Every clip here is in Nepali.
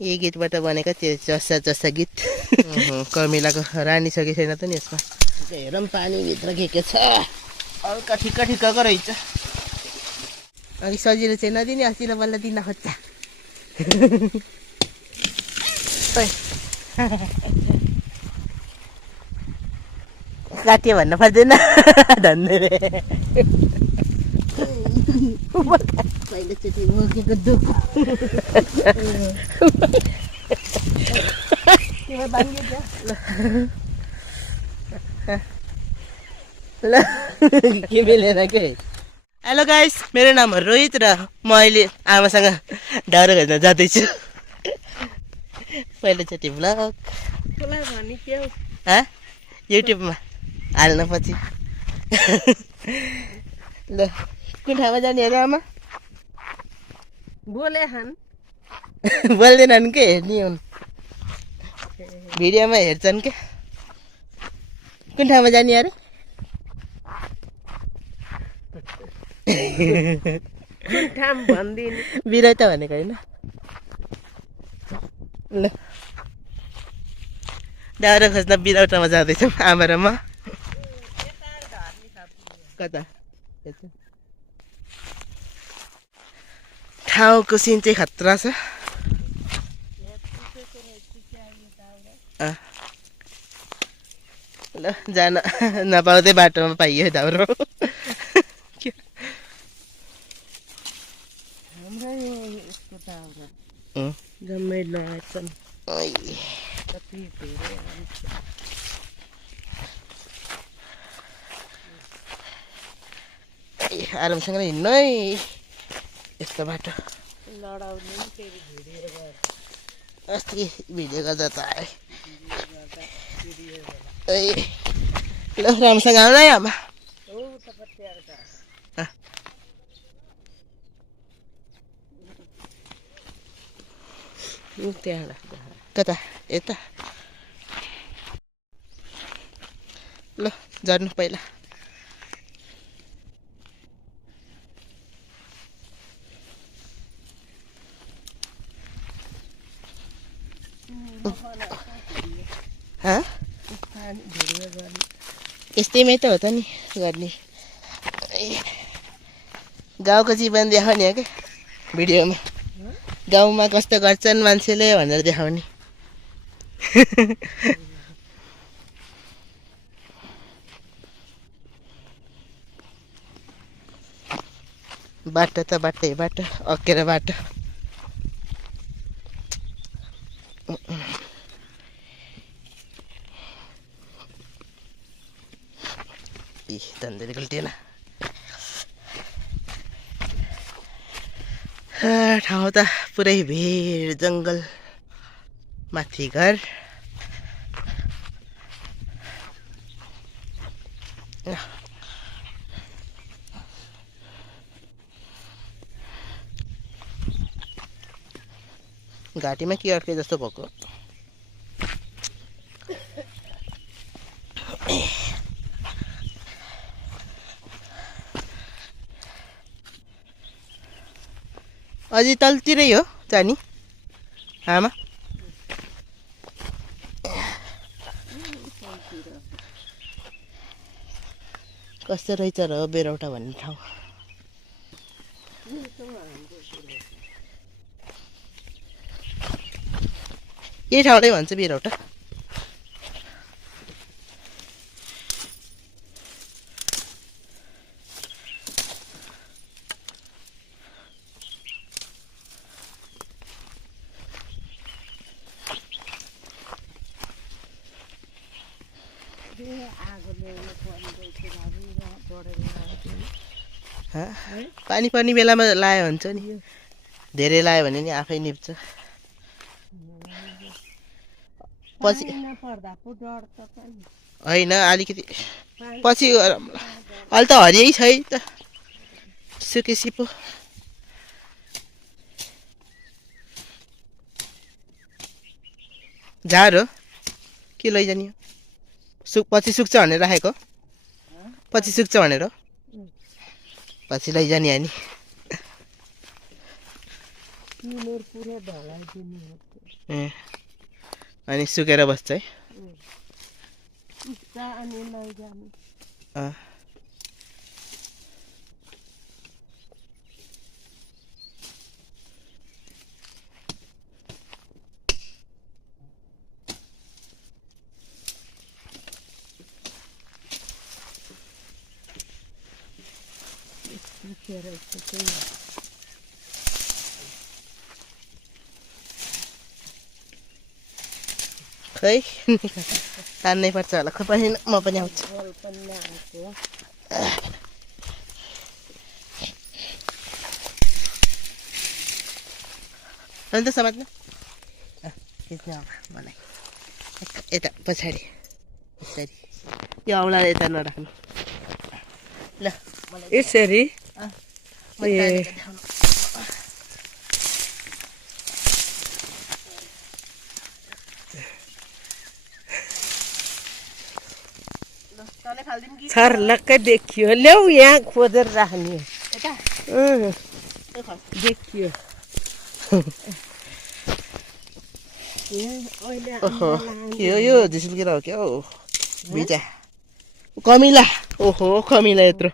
यही गीतबाट बनेको त्यो जस्सा जस्सा गीत कमिलाको रानी सके छैन त नि यसमा हेरौँ पानीभित्र के छ हल्का ठिक्क ठिक्कको रहेछ अलिक सजिलो चाहिँ नदिने अस्तिलो बल्ल दिन खोज्छ काट्यो भन्न पर्दैन धन्दै पहिलोचोटि बोकेको दुःख ल के मिलेन के हेलो गाइस मेरो नाम हो रोहित र म अहिले आमासँग दाउरा खोज्न जाँदैछु पहिलोचोटि भ्लग युट्युबमा हाल्न पछि ल कुन ठाउँमा जाने अरे आमा बोल्दैनन् के हेर्ने हुन् भिडियोमा हेर्छन् के कुन ठाउँमा जाने अरे बिराइता भनेको होइन ल दाउरा खोज्न बिराउटामा जाँदैछौँ आमा र म कता ठाउँको सिन चाहिँ खतरा छ ल जान नपाउँदै बाटोमा पाइयो दाउरो जम्मै लगाएछन् आरामसँग हिँड्नु है यस्तो बाटो अस्ति भिडियो गर्दा त आए ल राम्रोसँग आउनु है आमा कता यता ल झर्नु पहिला यस्तैमै त हो त नि गर्ने गाउँको जीवन देखाउने हो क्या भिडियोमा गाउँमा कस्तो गर्छन् मान्छेले भनेर देखाउने बाटो त बाटै बाटो अकेर बाटो धन्दै गल्टिएन ठाउँ त पुरै भिड जङ्गल माथि घर घाँटीमा के अड्के जस्तो भएको अझै तलतिरै हो जानी आमा कस्तो रहेछ र बेरौटा भन्ने ठाउँ यही ठाउँलाई भन्छ बेरौटा पानी पर्ने बेलामा लायो हुन्छ नि धेरै लायो भने नि आफै निप्छ पछि होइन अलिकति पछि अहिले त हरियै छ है त सुकेसी पो झार हो के लैजाने पछि सुक्छ भनेर राखेको पछि सुक्छ भनेर पछि लैजाने अनि ए अनि सुकेर बस्छ है अँ खै तान्नै पर्छ होला खोइ पनि म पनि आउँछु अन्त समात्नु खिच्नु अब मलाई यता पछाडि यसरी यो औँला यता नराख्नु ल यसरी छर्लक्कै देखियो ल्याउ यहाँ खोजेर राख्ने देखियो ओहो यो झिसिल्केर हो क्या हौ बिटा कमिला ओहो कमिला यत्रो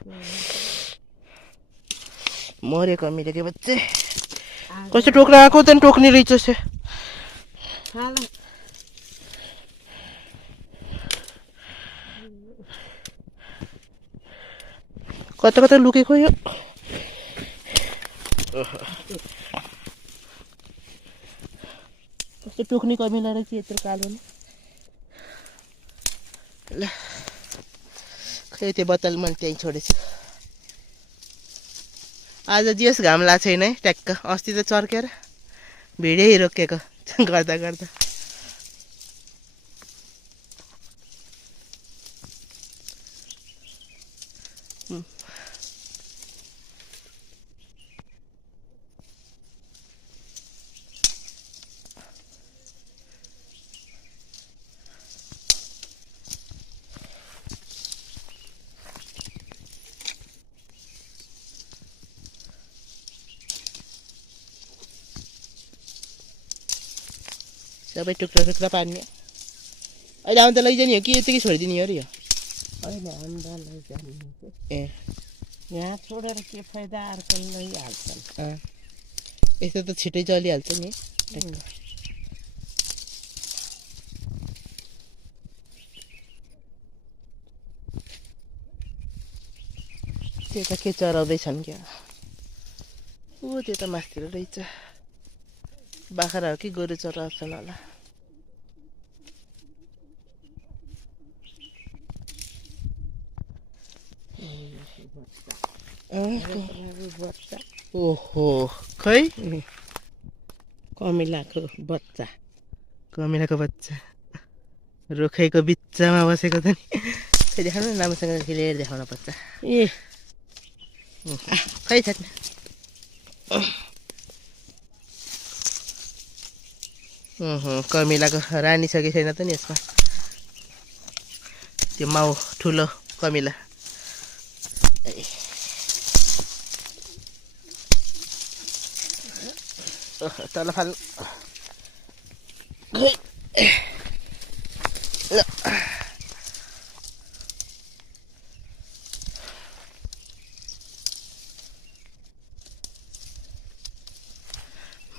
मर्यो कमिला के बच्चे कस्तो टोक्रा आएको त टोक्ने रहेछ से कता कता लुकेको यो कस्तो टोक्ने कमिला रहेछ यत्रो कालो नि ल खै त्यो बोतल मैले त्यहीँ छोडेछु आज दियोस् घाम लाग्छ छैन है ट्याक्क अस्ति त चर्केर भिडै रोकेको गर्दा गर्दा सबै टुक्रा टुक्रा पार्ने अहिले आउनु त लैजाने हो कि यतिकै छोडिदिने हो र यो ए यहाँ छोडेर के फाइदा अर्को लैहाल्छन् यस्तो त छिटै चलिहाल्छ नि त्यो त के चराउँदैछन् क्या ऊ त्यो त मासतिर रहेछ बाख्रा हो कि गोरु चराउँछन् होला ओहो खै कमिलाको बच्चा कमिलाको बच्चा रुखैको बिचमा बसेको त नि खै देखाउनु राम्रोसँग क्लियर देखाउन पर्छ ए खै छैन कमिलाको रानी छ कि छैन त नि यसमा त्यो माउ ठुलो कमिला तल फाल्नु ल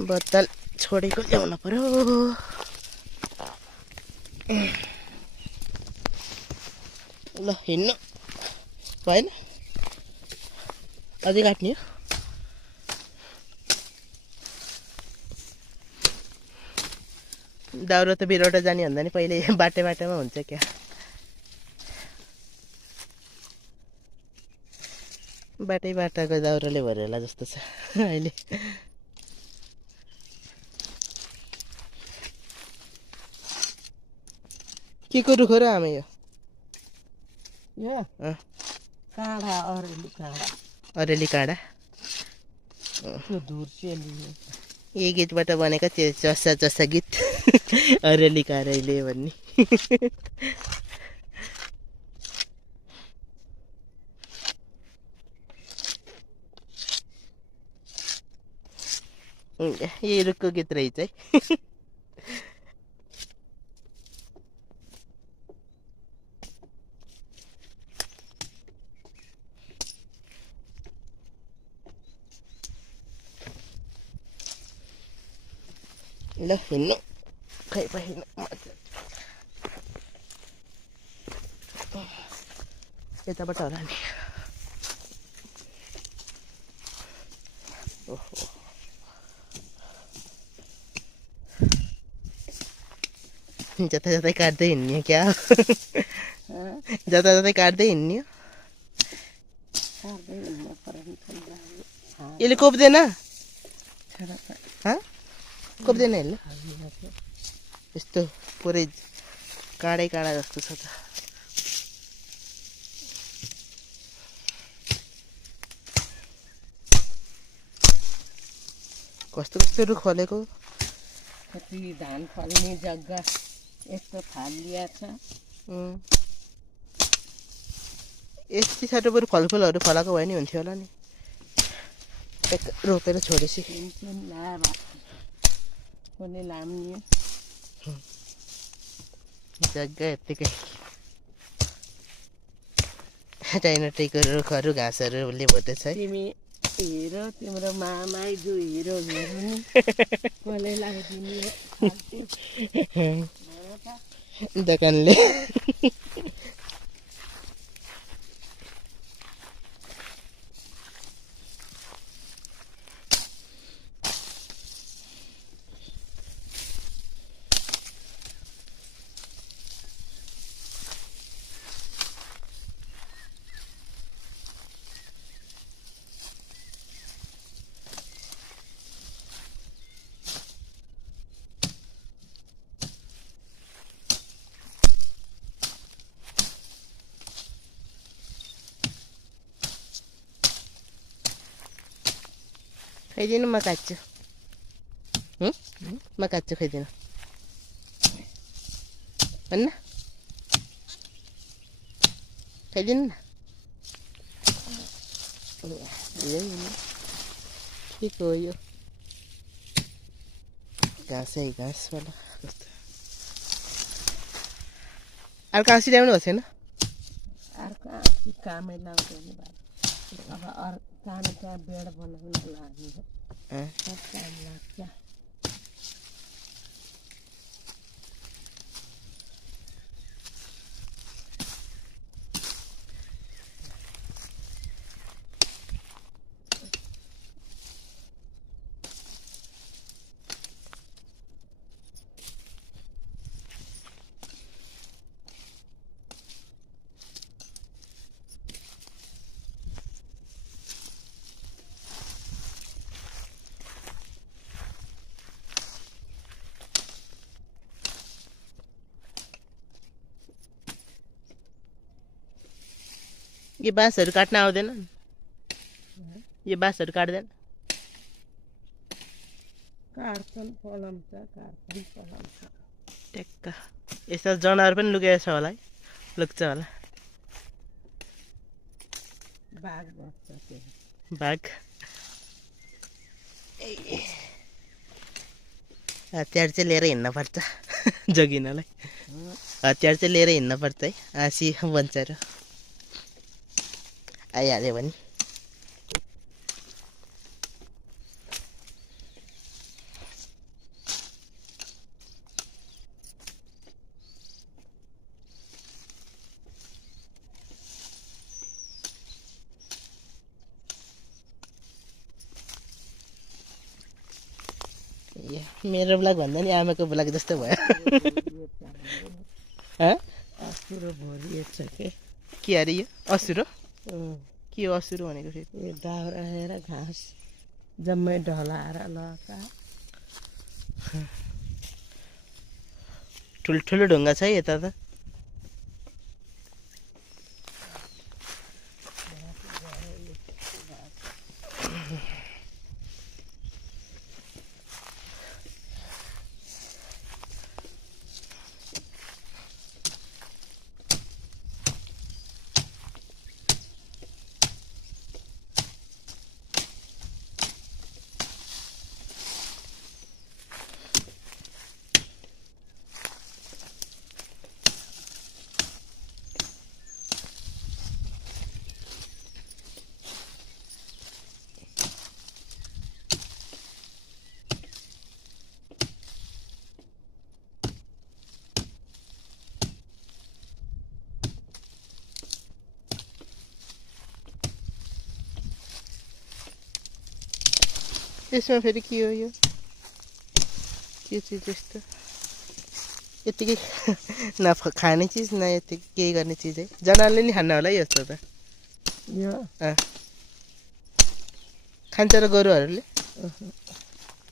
बोतल छोडेको ल्याउनु पर्यो ल हिँड्नु भएन अझै काट्ने हो दाउरा त बिरौटा जाने भन्दा नि पहिले बाटो बाटोमा हुन्छ क्या बाटै बाटाको दाउराले भरेला जस्तो छ अहिले के को रुख हो र आमा यो काँडा अरेली काँडा यही गीतबाट बनेको त्यो चस्सा चस्सा गीत अरेली काँडाले भन्ने यही रुखको गीत रहेछ है। ल हिँड्नु खै हिँड्नु यताबाट होला नि। ओहो जता जतै काट्दै हिँड्ने हो क्या जता जतै काट्दै हिँड्ने हो। यसले कोप्दैन कोप्दैन यसले यस्तो पुरै काँडै काँडा जस्तो छ त। कस्तो कस्तो रुख फलेको कति धान फल्ने जग्गा यस्तो फालिया छ। यति साह्रो बरु फलफुलहरू फलाएको भए नि हुन्थ्यो होला नि रोपेर छोडेपछि। कसले लाम्ने जग्गा यत्तिकै टाइनोटीको रुखहरू घाँसहरूले भोटेछ है। तिमी हेरो तिम्रो मामा जो हिरो हेर्नु नि कसले लगाइदिने दोकानले खाइदिनु म काट्छु म काट्छु खाइदिनु भन्न खाइदिनु न के को हो यो घाँसै घाँसवाला कस्तो अर्को आँसी ल्याउनु भएको छैन। अर्को कामै लाउँदैन अब सानो त्यहाँ बेड बनाउन लाग्ने टाइम लाग्छ। यो बाँसहरू काट्न आउँदैन यो बाँसहरू काट्दैन काट्छन् पलाउँछ काट्छन् पलाउँछ ट्याक्क यस्तो जनावर पनि लुकेको छ होला है लुक्छ होला बाघ बस्छ त्यो बाघ हतियार चाहिँ लिएर हिँड्नुपर्छ जोगिनलाई हतियार चाहिँ लिएर हिँड्नुपर्छ है हाँसी बन्चेर आइहाल्यो भने। मेरो ब्लग भन्दा नि आमाको ब्लग जस्तो भयो असुरो भरिएछ के अरे यो असुरो के हो असुरो भनेको फेरि यो दाउरा हेर घाँस जम्मै ढलाएर लका ठुल्ठुलो ढुङ्गा छ है यता त यसमा फेरि के हो यो के चिज यस्तो यतिकै खाने चिज न यतिकै केही गर्ने चिज है जनावरले नि खान्न होला है यस्तो त यो खान्छ र गोरुहरूले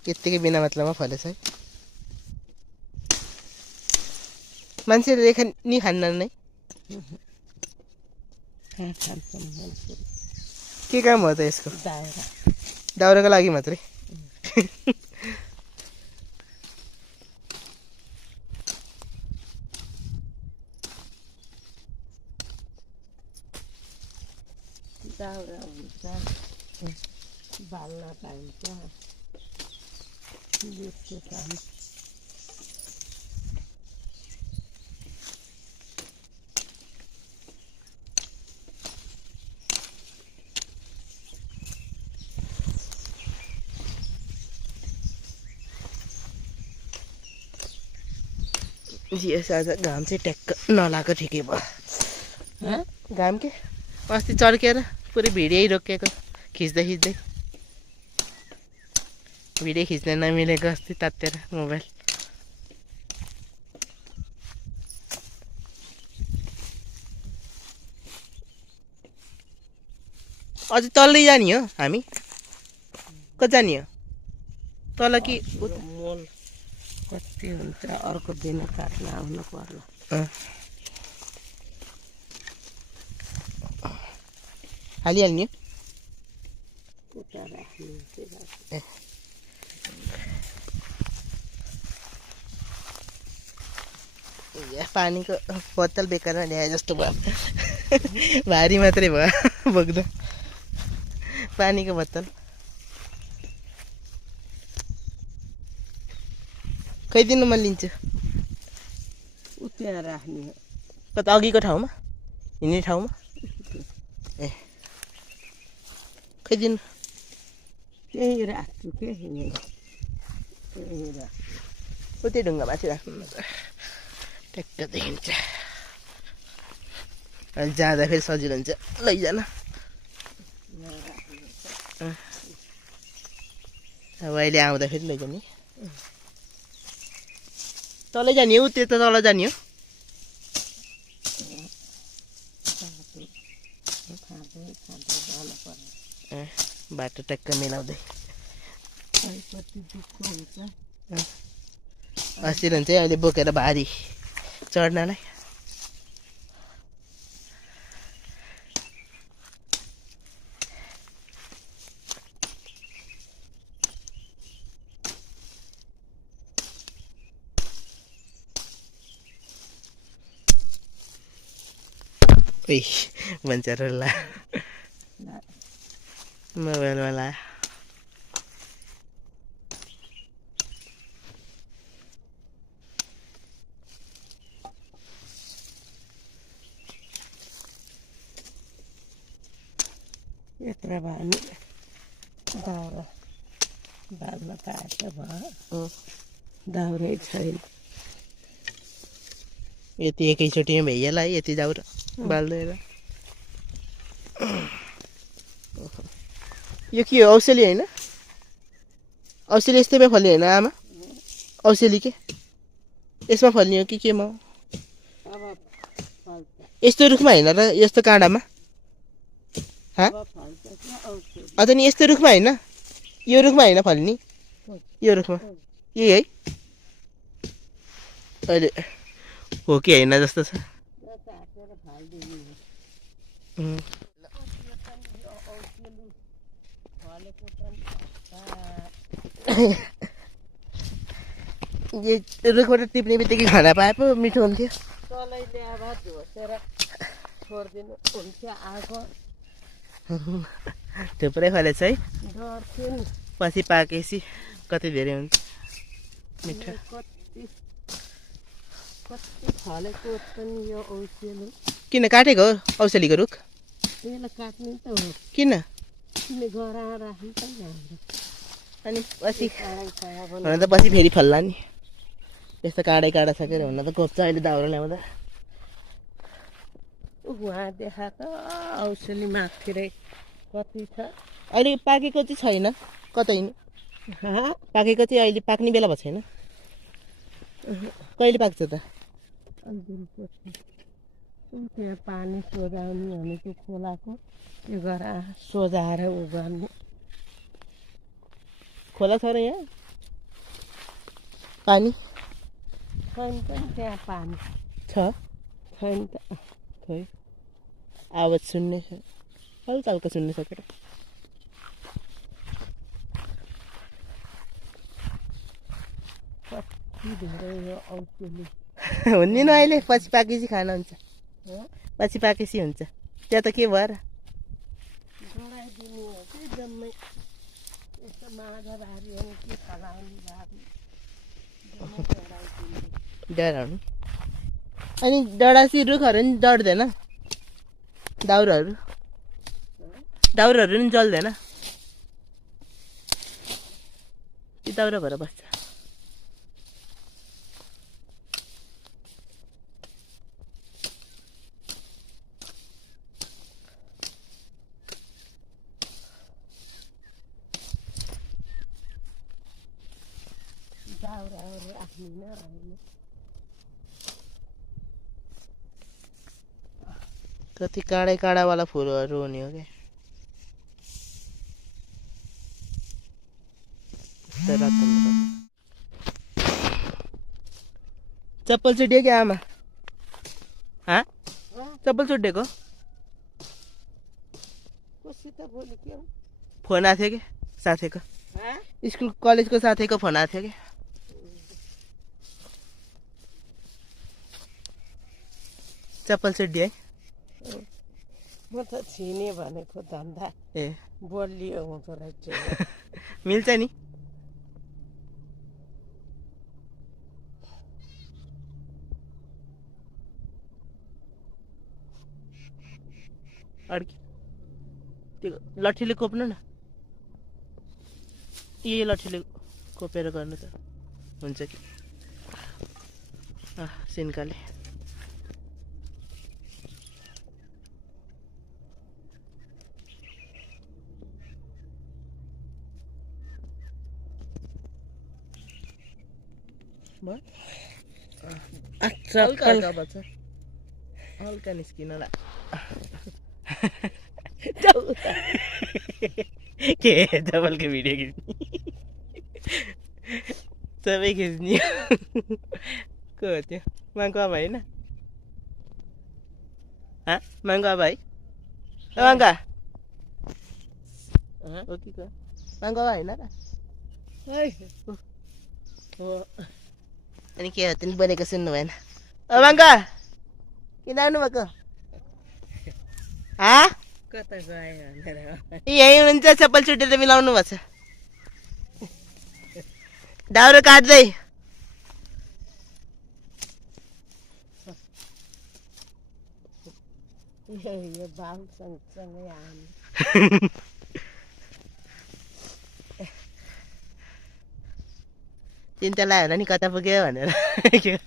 यत्तिकै बिना मतलबमा फलेछ है मान्छेले नि खान्न नै के काम हो त यसको दाउराको लागि मात्रै दाउरा हुन्छ बाल्न पाइन्छ बेच्नु पाइन्छ यस आज घाम चाहिँ ट्याक्क नलाएको ठिकै भयो घाम के अस्ति चर्केर पुरै भिडियो रोकिएको खिच्दै भिडियो खिच्न नमिलेको अस्ति तातेर मोबाइल अझै तल्लै जाने हो हामी कता जाने हो तल कि मल कति हुन्छ अर्को दिन काट्न आउनु पर्ला हालिहाल्ने पानीको बोतल बेकारमा ल्याए जस्तो भयो भारी मात्रै भयो बोक्दा पानीको बोतल खै दिनुमा लिन्छु त्यहाँ राख्ने कता अघिको ठाउँमा हिँड्ने ठाउँमा ए खै दिनु त्यहीँ राख्छु के त्यहीँ राख्छु उतै ढुङ्गा माथि राख्नु ट्याक्क देखिन्छ जाँदा फेरि सजिलो हुन्छ लैजान अब अहिले आउँदा फेरि लैजाने तलै जाने हो त्यो त तल जाने हो बाटो ट्याक्क मिलाउँदै अस्ति हुन्छ अहिले बोकेर भारी चढ्नलाई बन्चरला मोबाइलवाला यत्र भयो नि दाउरा बाल्न पाएछ भयो दाउरै छैन यति एकैचोटिमा भइहाल्यो है यति दाउरा बाल्दैन यो के हो औसेली होइन औसेली यस्तैमा फल्ने होइन आमा औसेली के यसमा फल्ने हो कि केमा हो यस्तो रुखमा होइन र यस्तो काँडामा अझ नि यस्तो रुखमा होइन यो रुखमा होइन फल्ने यो रुखमा यही है अहिले हो कि होइन जस्तो छ रुखबाट टिप्ने बित्तिकै खाना पाए पो मिठो हुन्थ्यो तलैले अब झोसेर छोडिदिनु हुन्थ्यो आगो थुप्रै फलेछ है डर्थ्यो नि पछि पाकेपछि कति धेरै हुन्छ मिठो कति फलेको पनि यो औसेली किन काटेको हो औसेलीको रुख त्यसलाई काट्ने त हो किन गराएर राख्नु त नि हाम्रो अनि पछि हुन त पछि फेरि फल्ला नि यस्तो काँडै काँडा सकेर हुन त कोप्छ अहिले दाउरा ल्याउँदा उहाँ देखा त औसेली माथिरै कति छ अहिले पाकेको चाहिँ छैन कतै पाकेको चाहिँ अहिले पाक्ने बेला भएको छैन कहिले पाक्छ त त्यहाँ पानी सोझाउने भनेको खोलाको त्यो गरेर सोझाएर उ गर्ने खोला छ र यहाँ पानी छैन पनि त्यहाँ पानी छ छैन त खै आवाज सुन्ने हल्का हल्का सुन्ने सकेर कति धेरै यो औषधि हुने न अहिले पछि पाकेपछि खान हुन्छ पछि पाकेपछि हुन्छ त्यहाँ त के भएर डढाइदिने हो कि जम्मै यस्तो माछा भारी हो के फलाउने भारी जम्मै डढाइदिने डराउनु अनि डडासी रुखहरू नि डढ्दैन दाउराहरू नि जल्दैन कि दाउरा भएर बस्छ दाउराहरू राख्दिनँ अहिले कति काँडै काँडावाला फुलहरू हुने हो क्या चप्पल छुट्यो क्या आमा चप्पल छुट्टिएको कोसित भोलि के हो फोन आएको थियो कि साथीको स्कुल कलेजको साथीको फोन आएको थियो कि चप्पल छुट्यो है म त छिने भनेको धन्दा ए बलियो हुँदो रहेछ मिल्छ नि अड्की त्यो लट्ठीले कोप्नु न यही लट्ठीले कोपेर गर्नु त हुन्छ कि सिन्काले हल्का निस्किन ला के डबलको भिडियो खिच्ने सबै खिच्ने को हो त्यो माङको आमा होइन माङको आमा है माङ्गा हो कि माङको आमा होइन र अनि के हो त नि बोलेको सुन्नु भएन माङ्गा किन आउनुभएको कता गयो भनेर यहीँ हुनुहुन्छ चप्पल छुटेर मिलाउनु भएको छ दाउरो काट्दै यो बाल सँगसँगै आउने चिन्ता लाग्यो होला नि कता पुग्यो भनेर के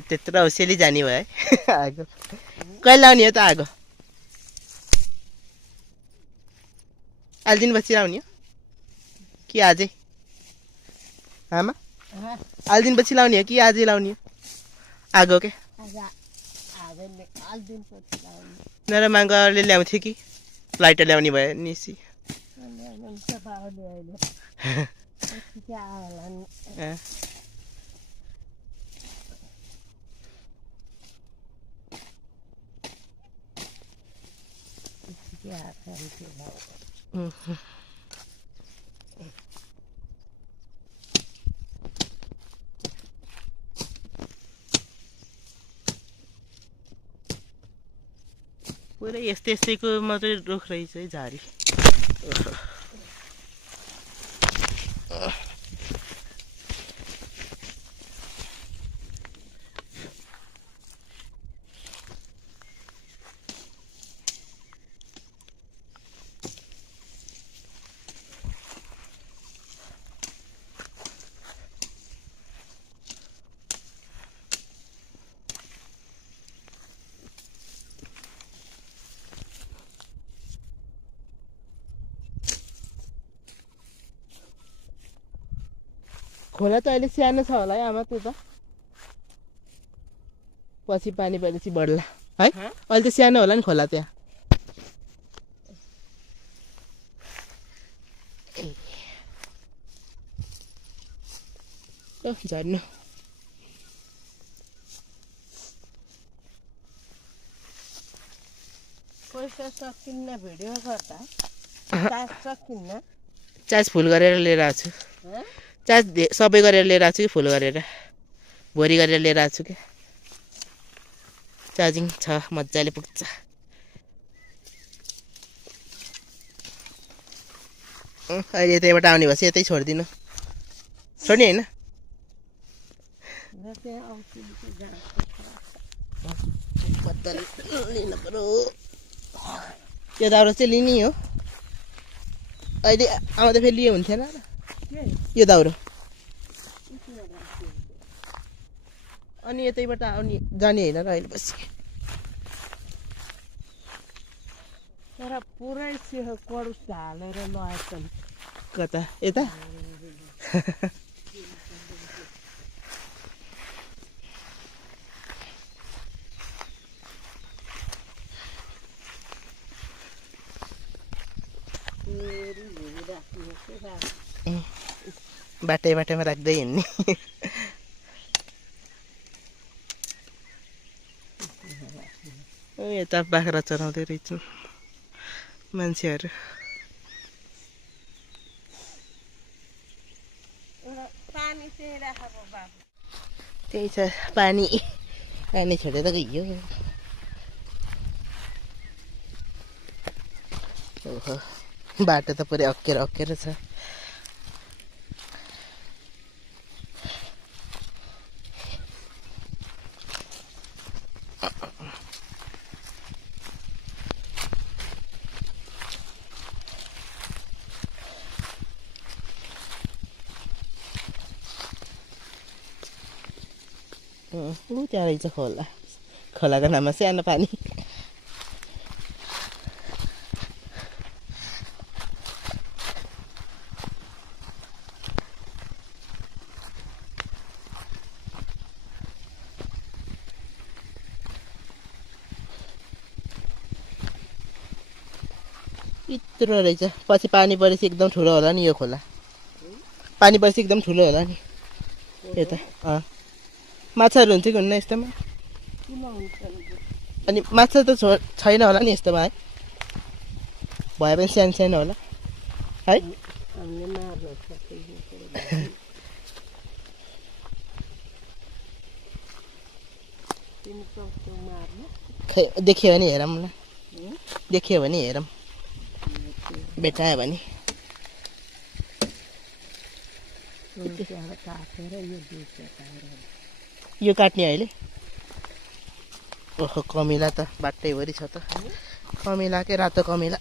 त्यत्रो औसेली जाने भयो है आगो कहिले लाउने हो त आगो आज दिन पछि लाउने हो कि आजै आमा आज दिन पछि लाउने हो कि आजै लाउने हो आगो के नर माङ्गले ल्याउँथ्यो कि फ्लाइट ल्याउने भयो निसी पुरै यस्तै यस्तैको मात्रै रुख रहेछ है झारी खोला त अहिले सानो छ होला है आमा त्यो त पछि पानी परेपछि बढ्ला है अहिले त सानो होला नि खोला त्यहाँ झर्नु पैसा सकिन्न भिडियो गर्दा चार्ज सकिन्न चार्ज फुल गरेर लिएर आएको छु चार्ज सबै गरेर लिएर आएको छु कि फुल गरेर भोरि गरेर लिएर आएको छु क्या चार्जिङ छ मजाले पुग्छ अहिले यतैबाट आउने भएपछि यतै छोडिदिनु छोड्ने होइन लिनु पर्यो त्यो दाउरा चाहिँ लिने हो अहिले आउँदा फेरि लियो हुन्थेन र यो दाउरो अनि यतैबाट आउने जाने होइन र अहिले पछि तर पुरै कडुस हालेर लगाएको नि कता यता बाटैमा राख्दै हिँड्ने यता बाख्रा चराउँदै रहेछन् मान्छेहरू त्यही छ पानी छोडेर गइयो ओहो बाटो त पुरै अक्केर छ त्यहाँ रहेछ खोलाको नाममा सानो पानी यत्रो रहेछ पछि पानी परेपछि एकदम ठुलो होला नि यो खोला पानी परेपछि एकदम ठुलो होला नि यता माछाहरू हुन्छ कि हुन्न यस्तोमा अनि माछा त छैन होला नि यस्तोमा है भए पनि सानो होला है देखियो भने हेरौँ न देखियो भने हेरौँ भेटायो भने यो काट्ने अहिले ओहो कमिला त बाटैभरि छ त कमिला के रातो कमिला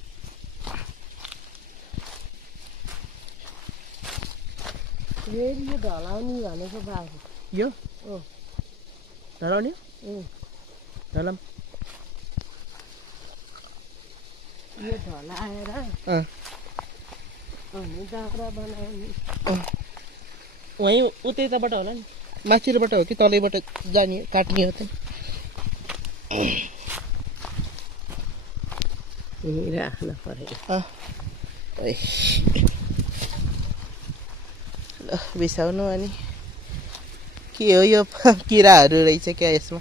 यो ढलाउने भनेको बाबु यो ढलाउने ढलाम यो ढलाएर अनि दाउरा बनाउने वहीँ उतैताबाट होला नि माथिबाट हो कि तलैबाट जाने काट्ने हो त राख्न पर्यो ल बिसाउनु अनि के हो यो किराहरू रहेछ क्या यसमा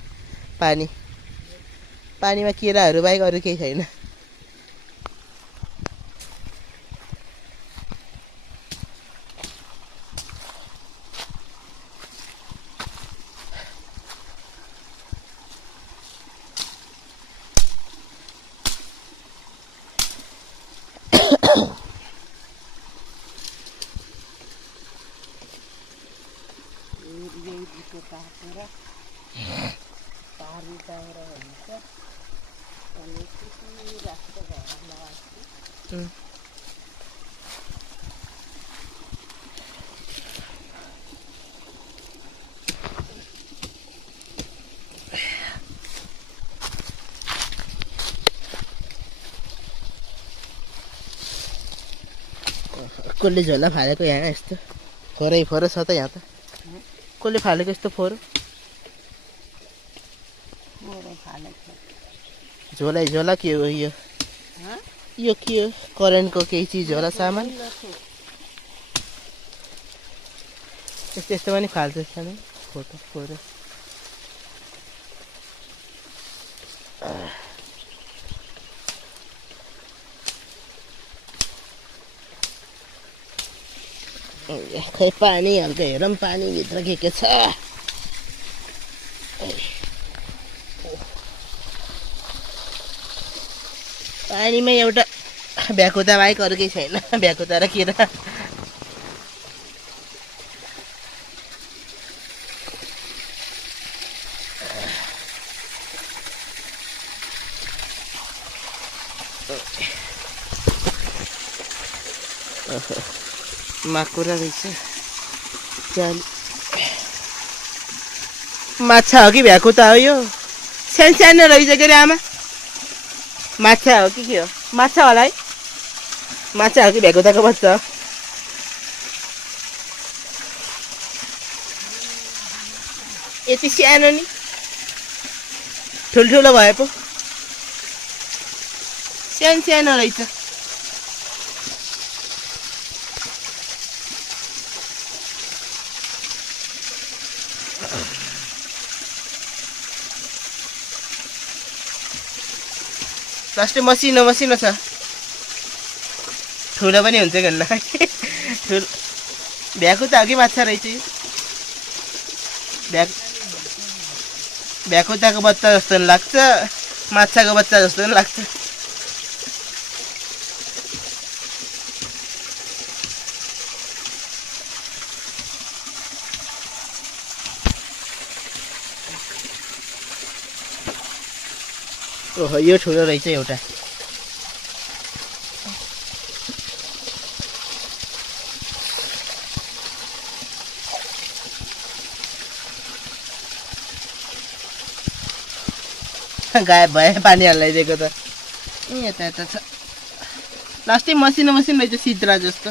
पानीमा किराहरू बाहेक अरू केही छैन कसले झोला फालेको यहाँ यस्तो फोरै फोरो छ त यहाँ त कसले फालेको यस्तो फोरो मोरो फालेको झोला झोला के हो यो के हो करेन्टको केही चिज होला सामान यस्तो यस्तो पनि फाल्छ सानो फोटो फोरो खै पानी हल्का हेरौँ पानीभित्र के छ पानीमा एउटा भ्याकुता बाहेक अरू केही छैन भ्याकुता र किरा माकुरा रहेछ माछा हो कि भ्याकुता हो यो सानो सानो रहेछ के अरे आमा माछा हो कि के हो माछा होला है माछा हो कि भ्याकुताको बच्चा हो यति सानो नि ठुल्ठुलो भए पो सानो सानो रहेछ लास्टै मसिनो मसिनो छ ठुलो पनि हुन्छ कि हुन्न ठुलो भ्याकुता हो कि माछा रहेछ यो भ्याकुताको बच्चा जस्तो पनि लाग्छ माछाको बच्चा जस्तो पनि लाग्छ ओहो यो ठुलो रहेछ एउटा गायब भए पानी हालिदिएको त यता यता छ लास्टै मसिनो मसिनो रहेछ सिद्रा जस्तो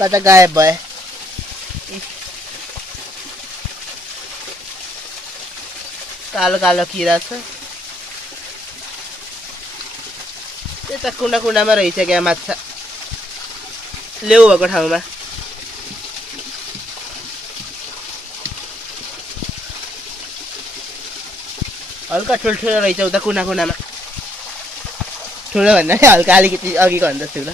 कता गायब भए कालो कालो किरा छ त्यता कुण्डा कुण्डामा रहेछ क्या माछा लेउ भएको ठाउँमा हल्का ठुल्ठुलो रहेछ उता कुना कुनामा ठुलो भन्दा नि हल्का अलिकति अघिको भन्दा ठुलो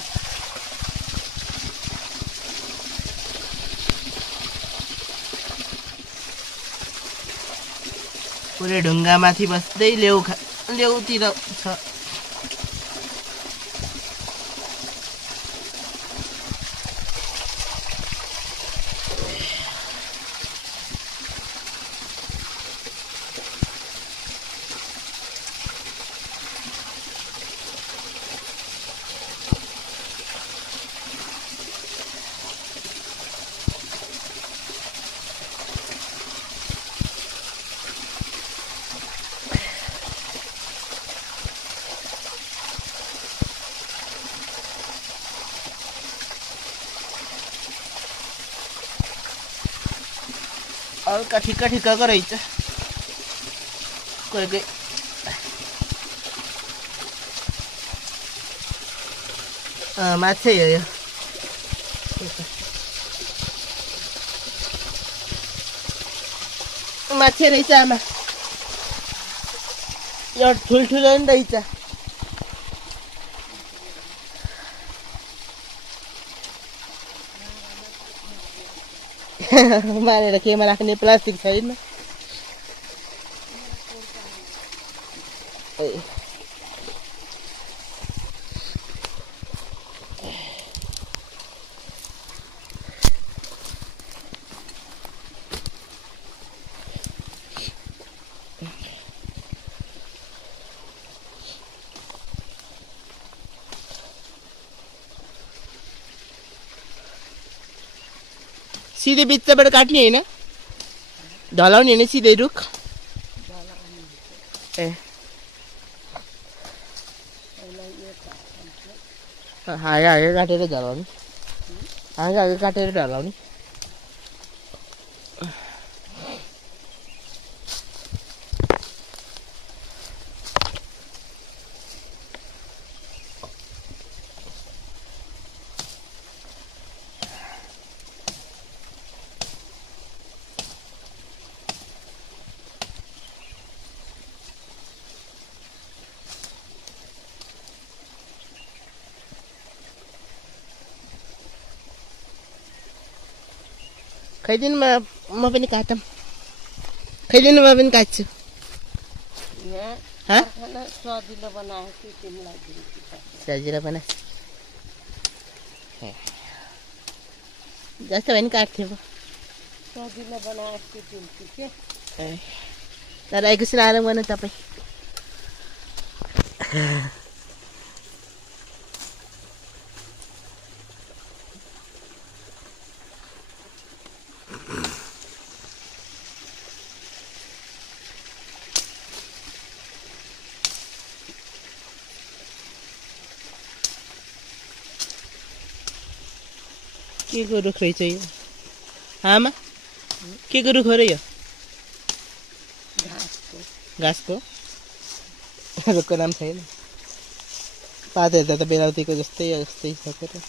पुरै ढुङ्गा माथि बस्दै लेउतिर छ हल्का ठिक्का ठिक्काको रहेछ कोही कोही माछै हो यो माछै रहेछ आमा यो ठुल्ठुलो नि रहेछ मारेर केमा राख्ने प्लास्टिक छैन सिधै बिचबाट काट्ने होइन ढलाउने होइन सिधै रुख ए हाँगा हाँगा काटेर ढलाउने हाँगा हाँगा काटेर ढलाउने खाइदिनु म पनि काटौँ खाइदिनु म पनि काट्छु सजिलो बनाएको तिमीलाई दिन्छु सजिलो बना जस्तो भयो नि काट्थ्यो सजिलो बनाएको दिन्छु के तर एकैछिन आराम गर्नु तपाईँ के को रुख रहेछ यो आमा के को रुख हो र यो घाँसको रुखको नाम छैन पात हेर्दा त बेलाउतीको जस्तै जस्तै छ तर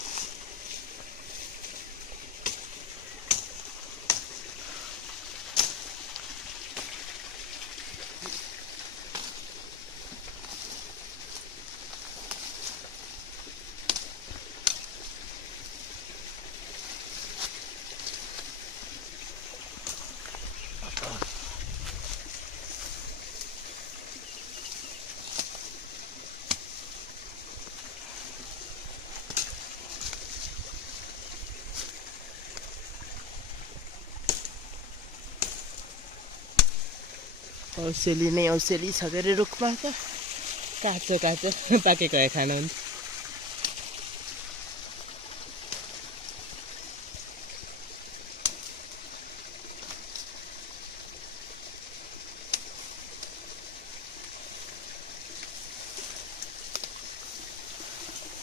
औसेली नै औसेली छ के अरे रुखमा त काँचो काँचो पाकेको भए खानु हुन्छ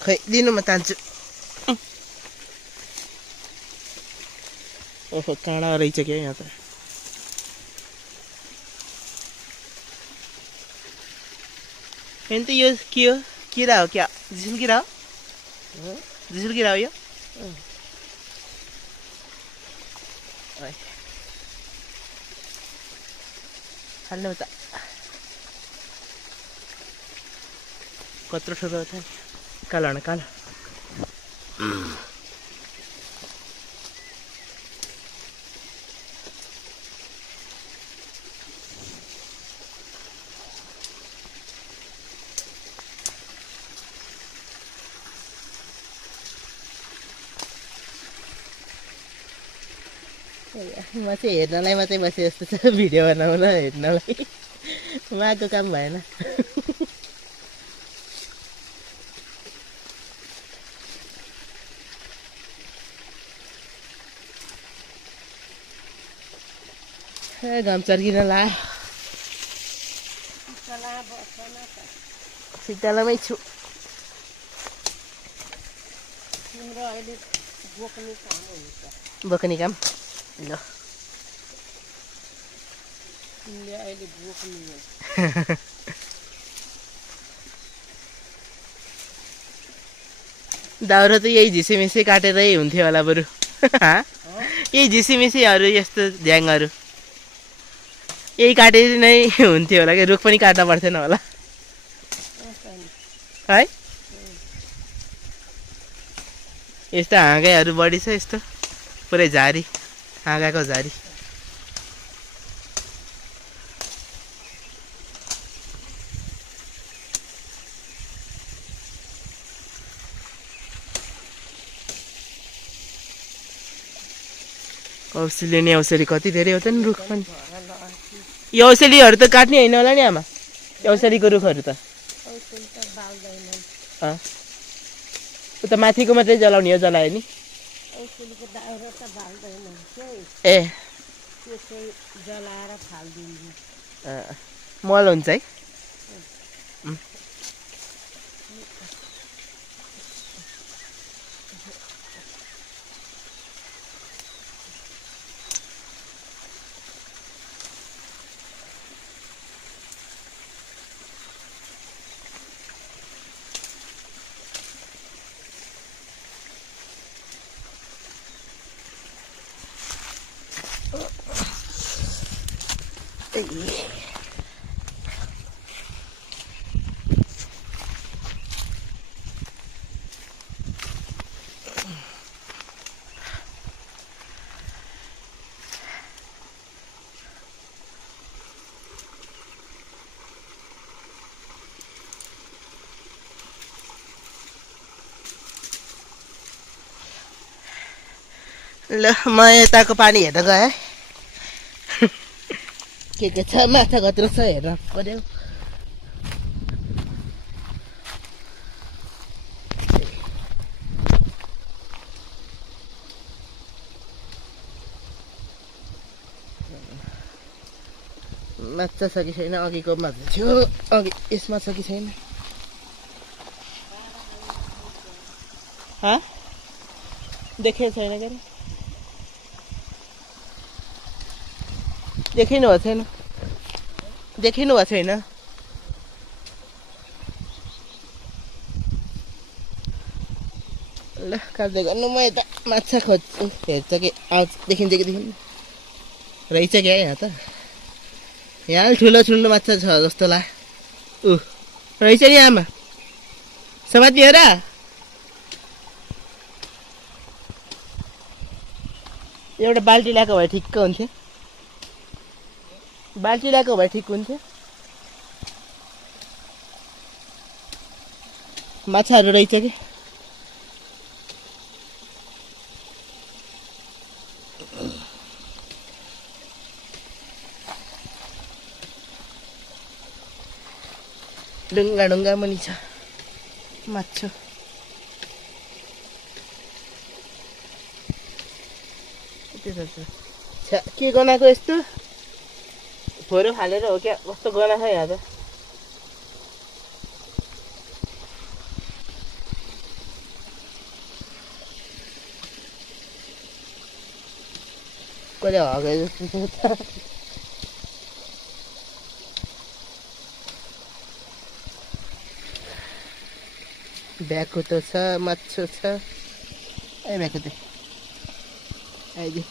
खै दिनु म तान्छु ओहो काँडा रहेछ क्या यहाँ त होइन त यो के हो किरा हो क्या झिसिल किरा हो झिसिल किरा हो यो हाल्नु त कत्रो ठुलो छ कालो हन कालो म चाहिँ हेर्नलाई मात्रै बसे जस्तो छ भिडियो बनाउन हेर्नलाई उहाँको काम भएन घाम चर्किन ला शीतलामै छु बोक्ने काम ल दाउरा त यही झिसिमिसी काटेरै हुन्थ्यो होला बरु यही झिसिमिसीहरू यस्तो झ्याङहरू यही काटेर नै हुन्थ्यो होला कि रुख पनि काट्न पर्थेन होला है यस्तो हाँगाहरू बढी छ यस्तो पुरै झारी हाँगाको झारी औसेली नि औसेली कति धेरै हो त नि रुख पनि यो औसेलीहरू त काट्ने होइन होला नि आमा औसेलीको रुखहरू त उता माथिको मात्रै जलाउने हो जलायो नि ए त्यो चाहिँ जलाएर फालिदिन्छु। मल हुन्छ है। ल म यताको पानी हेर्न गएँ के छ माछा कत्रो छ हेर्न पर्यो। माछा छ कि छैन अघिको माछा थियो अघि यसमा छ कि छैन। देखेको छैन के अरे देखिनु भएको छैन देखिनु भएको छैन। ल काट्दै गर्नु म यता माछा खोज्छु हेर्छ कि आउँछ देखिन्छ कि देखिन्न रहेछ क्या यहाँ त। यहाँ ठुलो ठुलो माछा छ जस्तो ला रहेछ नि आमा समात्ने हो र। एउटा बाल्टी ल्याएको भए ठिक्क हुन्थ्यो बाल्टी ल्याएको भए ठिक हुन्थ्यो। माछाहरू रहेछ कि ढुङ्गा ढुङ्गा मुनि छ माछा। के गनाएको यस्तो फोरो फालेर हो क्या कस्तो गना छ यहाँ त। कहिले हगे जस्तो छ। भ्याकुतो छ माछो छ ए भ्याकुतो आइदियो।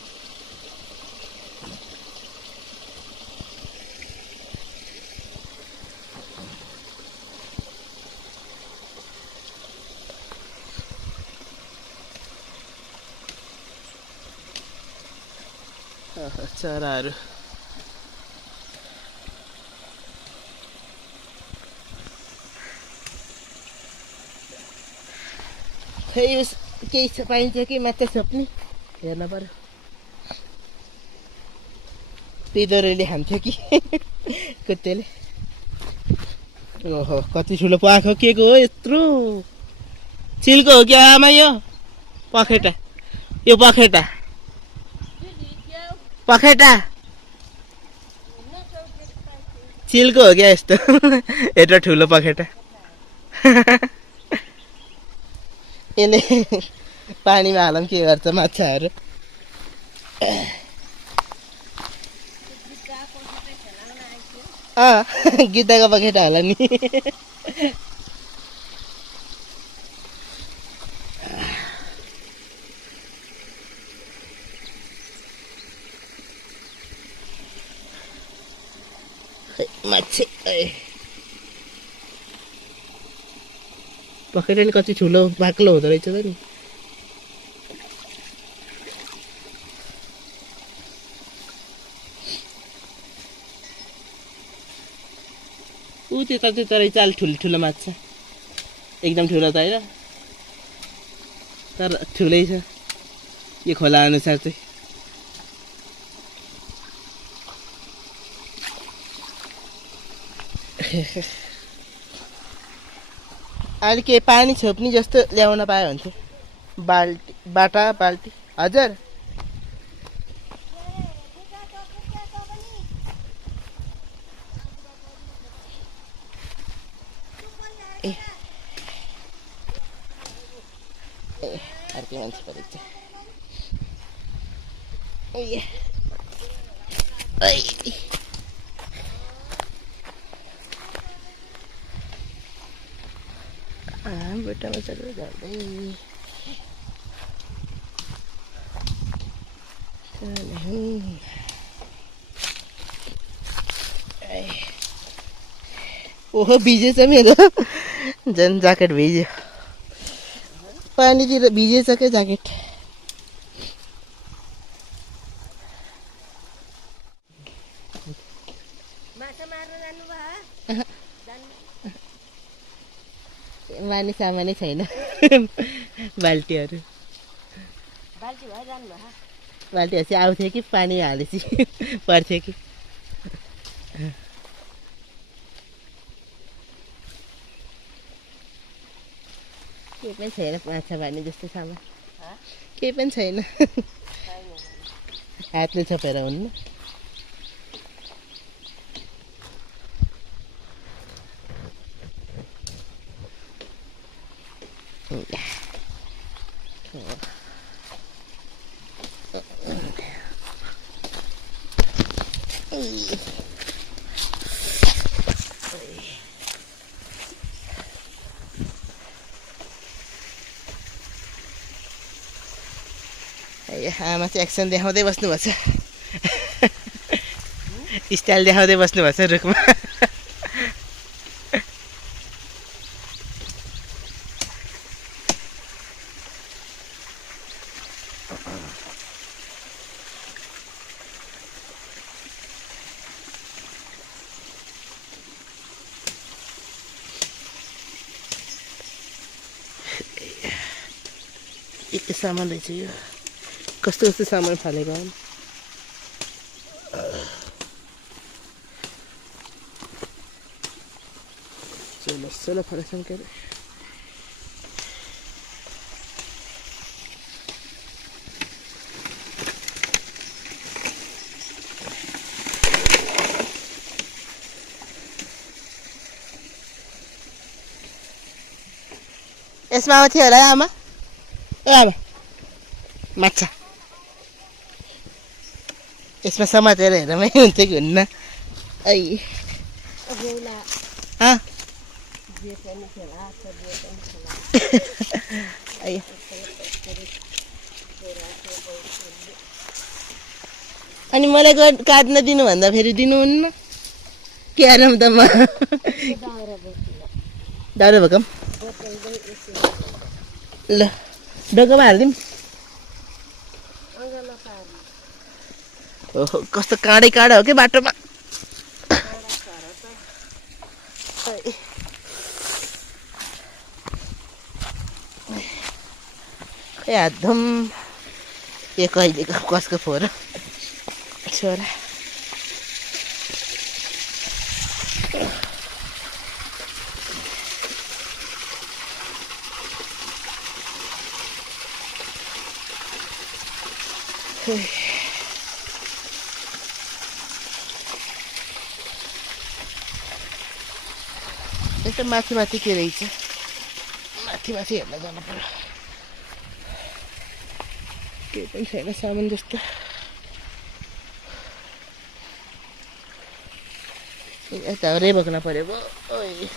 चराहरू खै केही पाइन्छ कि माछा छोप्ने हेर्न पर्यो। पिदोरीले खान्थ्यो कि कुत्तेले। ओहो कति ठुलो पाखो के को हो यत्रो चिलको हो क्या आमा यो पखेटा यो पखेटा पखेटा चिलको हो क्या यस्तो यत्रो ठुलो पखेटा। यसले पानीमा हालौँ के गर्छ माछाहरू। गिद्दाको पखेटा होला नि। माछे पखेटा नि कति ठुलो बाक्लो हुँदो रहेछ त नि। त्यता त्यता रहेछ अलि ठुलो ठुलो माछा एकदम ठुलो त होइन तर ठुलै छ यो खोला अनुसार चाहिँ। अहिले के पानी छोप्ने जस्तो ल्याउन पायो हुन्थ्यो बाल्टी बाटा बाल्टी। हजुर अर्कै मान्छे परेछ बेटामा चढेर जाँदै ओहो भिजेछ मेरो झन् ज्याकेट भिज्यो पानीतिर भिजेछ क्या ज्याकेट माने सामानै छैन बाल्टीहरू बाल्टीहरू चाहिँ आउँथ्यो कि पानी हालेपछि पर्थ्यो कि केही पनि छैन माछा मार्ने जस्तो सामान केही पनि छैन हातले छोपेर हुन्न आमा चाहिँ एक्सन देखाउँदै बस्नुभएको छ स्टाइल देखाउँदै बस्नुभएको छ रुखमा के सामान रहेछ यो कस्तो कस्तो सामान फालेको चलो चलो फरेछन् के अरे यसमा थियो होला आमा ए आमा माछा यसमा समातेर हेरमै हुन्छ कि हुन्न ऐ अनि मलाई काट्न दिनु भन्दा फेरि दिनुहुन्न क्यारम त म दाउरा भकम ल डोकोमा हालिदिउँ ओहो कस्तो काँडै काँडा हो कि बाटोमा ए हातधुम ए कहिलेको कसको फोहोर छोरा यसो माथि माथि के रहेछ माथि माथि हेर्न जानु पर्यो केही पनि छैन सामान जस्तो यता रे बोक्न पर्यो पो ओइ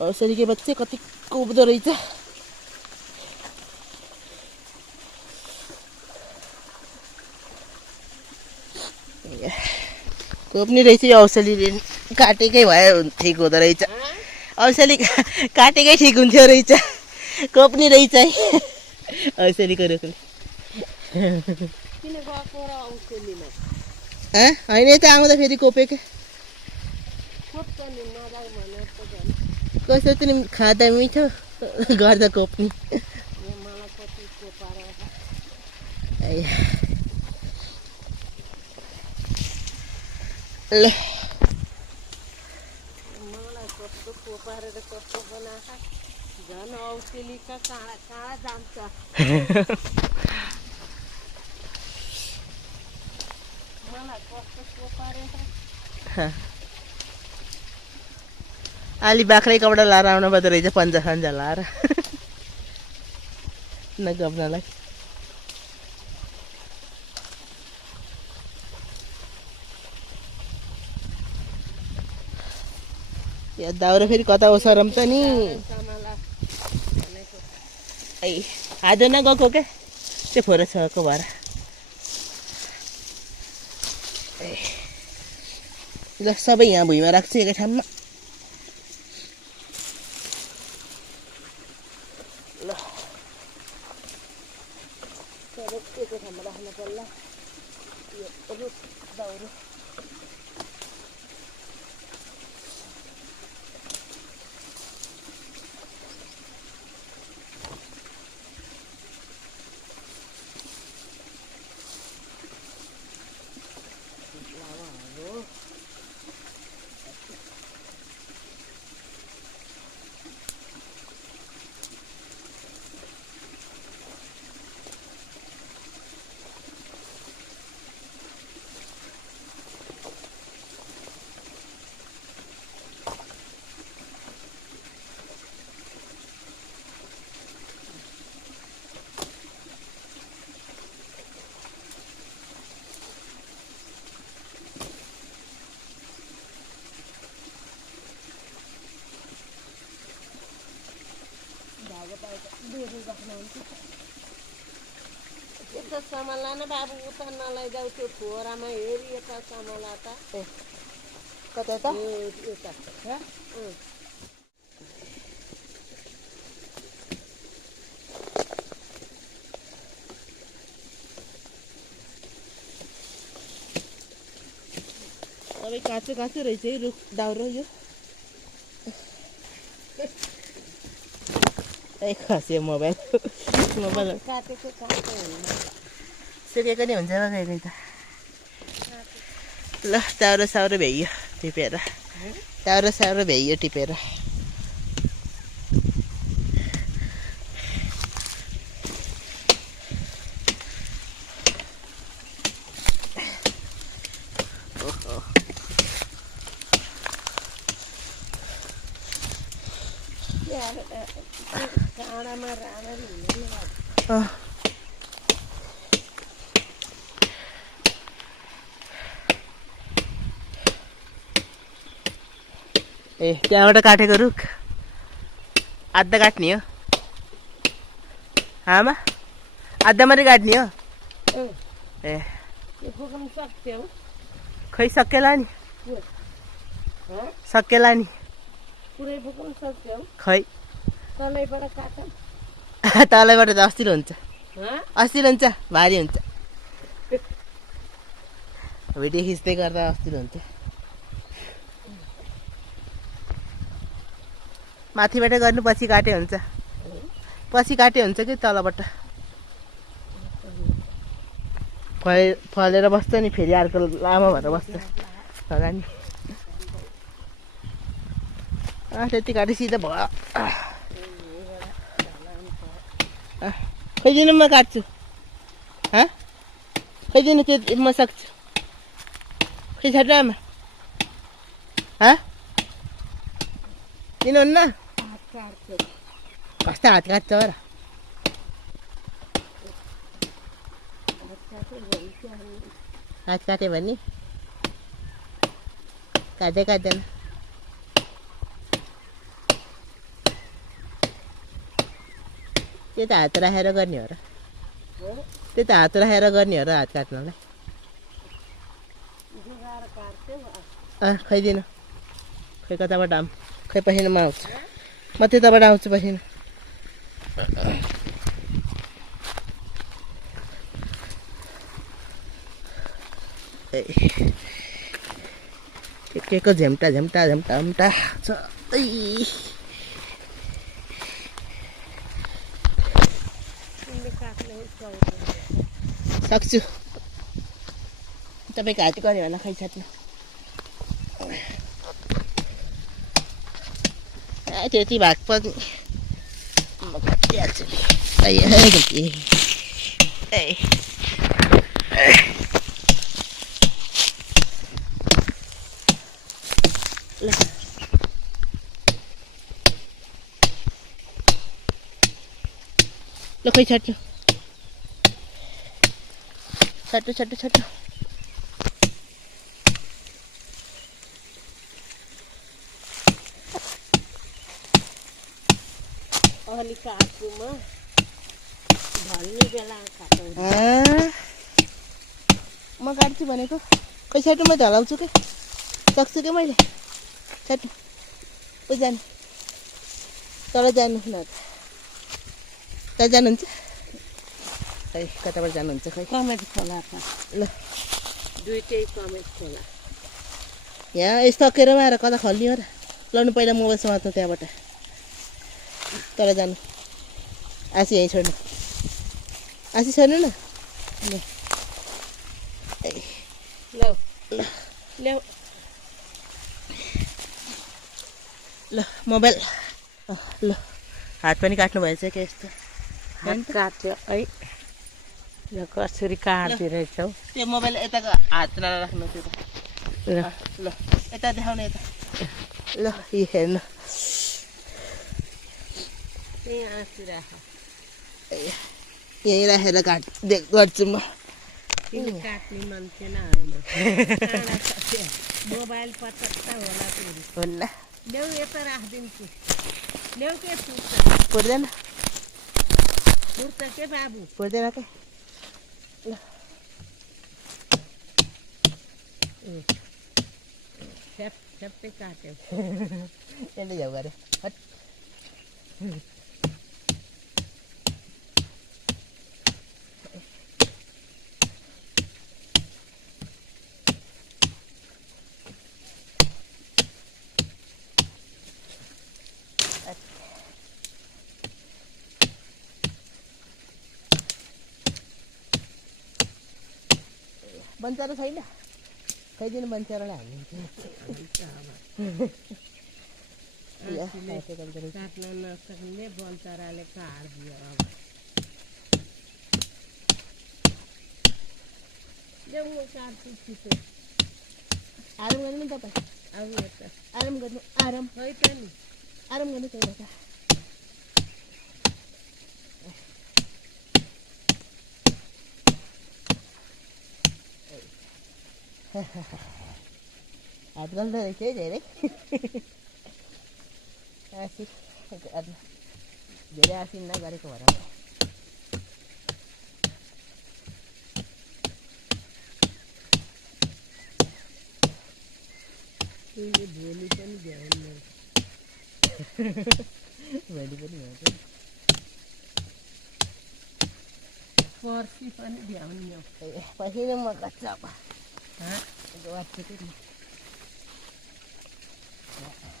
औसरी के बच्चे कति कुब्दो रहेछ कोप्नी रहेछ यो औसलीले काटेकै भए ठिक हुँदो रहेछ औसली काटेकै ठिक हुन्थ्यो रहेछ कोप्नी रहेछ है औसलीको रुखले होइन यता आउँदा फेरि कोपेको कस्तो पनि खाँदा मिठो गर्दा कोप्नी ल झन् औसेलीका काँडा काँडा जान्छ मलाई कस्तो को परेछ अलि बाख्रै कपडा लाएर आउनु पर्दो रहेछ पन्जा सन्जा लाएर नगब्नलाई या दाउरा फेरि कता हो सरम त नि समाला ऐ आज नगएको क्या त्यो फोहोर छको भएर ल सबै यहाँ भुइँमा राख्छु एकै ठाउँमा ल सबै एकै ठाउँमा राख्नु पर्ला यो रुख दाउरो यता समाला न बाबु उता नलैजाऊ त्यो फोहोरामा हेरी यता समाला त कता त यता सबै काँचो काँचो रहेछ है रुख दाउरो यो ए खस्यो मोबाइल काटेको काटेको हुन्न सुकेको नि हुन्छ फेरि त ल दाउरो साउरो भ्याइयो टिपेर दाउरो साउरो भ्याइयो टिपेर काँडामा राम्ररी हुँदैन ए त्यहाँबाट काटेको रुख आधा काट्ने हो आमा आधा मात्रै काट्ने हो ए यो फुक्नु सक्थ्यौ खै सकेला नि हँ सकेला नि पुरै फुक्नु सक्थ्यौ खै तलैबाट काट तलैबाट त अस्तिलो हुन्छ हँ अस्तिलो हुन्छ भारी हुन्छ भिडियो खिच्दै गर्दा अस्तिलो हुन्छ माथिबाट गर्नु पछि काटे हुन्छ पछि काटे हुन्छ कि तलबाट फलेर बस्छ नि फेरि अर्को लामो भएर बस्छ होला नि त्यति काटे सिधा भयो खै दिनु म काट्छु खै दिनु त्यो म सक्छु खै छ आमा दिनुहुन्न कस्तो हात काट्छ र हात काट्यो भने काट्दै काट्दैन त्यो त हात राखेर गर्ने हो र त्यो त हात राखेर गर्ने हो र हात काट्नलाई खैदिनु खै कताबाट आऊँ खै पसिनामा आउँछु म त्यताबाट आउँछु पसिना के झेम्टा झेम्टा झेम्टा झेम्टा छ सक्छु तपाईँको हात गऱ्यो होला खै छाट्नु त्यति भाग पनि ल खै छट्नु छट्टु छट्टु छट्टु अलि काट्छु म ढल्ने बेला काटौँ म काट्छु भनेको खै छट्टु म ढलाउँछु के सक्छु कि मैले छट्टु ऊ जानु तल जानु न त जानुहुन्छ खै कताबाट जानुहुन्छ खै कमेट खोला त ल दुइटै कमेट खोला यहाँ यस्तो सकेरमा आएर कता खल्ने हो र लड्नु पहिला मोबाइल समात्नु त्यहाँबाट तल जानु आसी यहीँ छोड्नु आसी छोड्नु न ल ल्याऊ ल मोबाइल ल हात पनि काट्नु भएछ क्या यस्तो हात काट्यो है ल कसरी काट्दो रहेछौ त्यो मोबाइल यताको हात राख्नु त्यो ल ल यता देखाउनु यता ल यी हेर्नु त्यही आँसु राख यहीँ राखेर गर्छु म तिमी काट्ने मान्छे न होइन मोबाइल पचक्का होला फेरि होला ल्याउ यता राखिदिन्छु ल्याउ के फुट्छ पुर्दैन फुट्छ के बाबु पुर्दैन के ल ठ्याप्पै काट्यो यसले झ्याउ गरे हट बन्चरा छैन खैदिनु बन्चरालाई हामी काट्न नसक्ने बन्चराले काट्दियो अब ल्याउ म काट्छु छिटो आराम गर्नु नि तपाईँ अब यता आराम गर्नु आराम खै त नि आराम गर्नु त्यही भएर हात गल्दो रहेछ है धेरै आसी धेरै आसिन नगरेको भएर तिमीले भोलि पनि भ्याउनु भोलि पनि हुन्छ पर्सि पनि भ्याउने हो पसिना म कच्छ अब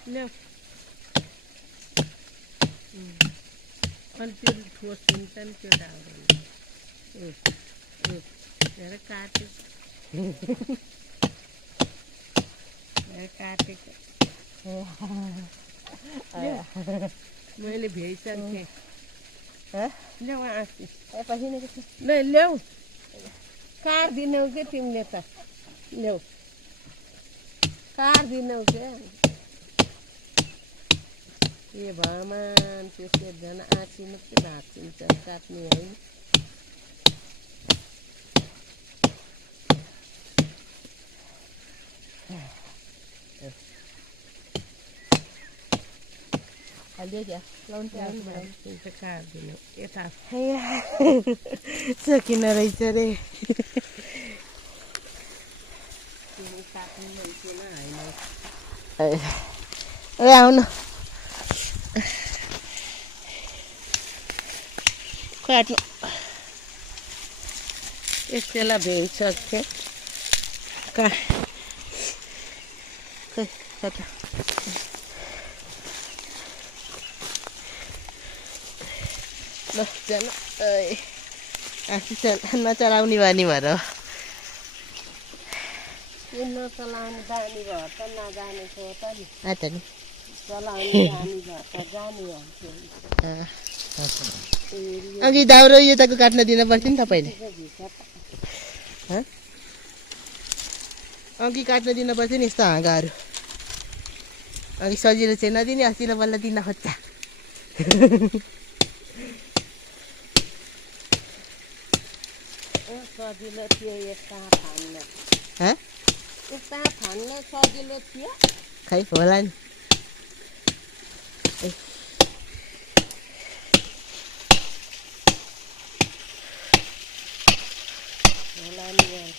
ल्याउ अनि त्यो ठोस हुन्छ नि त्यो राम्रो हेर काट्यो काटेको मैले भ्याइसकेँ ल्याउ आँसी पसिना ल ल्याउ काट्दिनौ के तिमीले त ल्याउ काट्दिनौ के ए भगवान् त्यसले झन् आँसी मात्रै भाँचिन्छ काट्ने होइन हालिदियो क्या लाउनु काट्दिनौ यता सकिन रहेछ रे काट्नु मान्छे न होइन ए आउनु काट्नु यसलाई भ्याइसक्थेँ खै काट्नु ल जानु आँसी नचलाउने बानी भएर नचलाउने बानी भयो त नजानेको त नि आँट नि चलाउने जाने भए त जाने हुन्थ्यो अघि दाउरो यताको काट्न दिन पर्थ्यो नि तपाईँले अघि काट्न दिन पर्थ्यो नि यस्तो हाँगाहरू अघि सजिलो चाहिँ नदिने अस्तिलाई बल्ल दिन खोज्छ सजिलो थियो यस्ता फान्न हँ यस्ता फान्न सजिलो थियो खै होला नि होला नि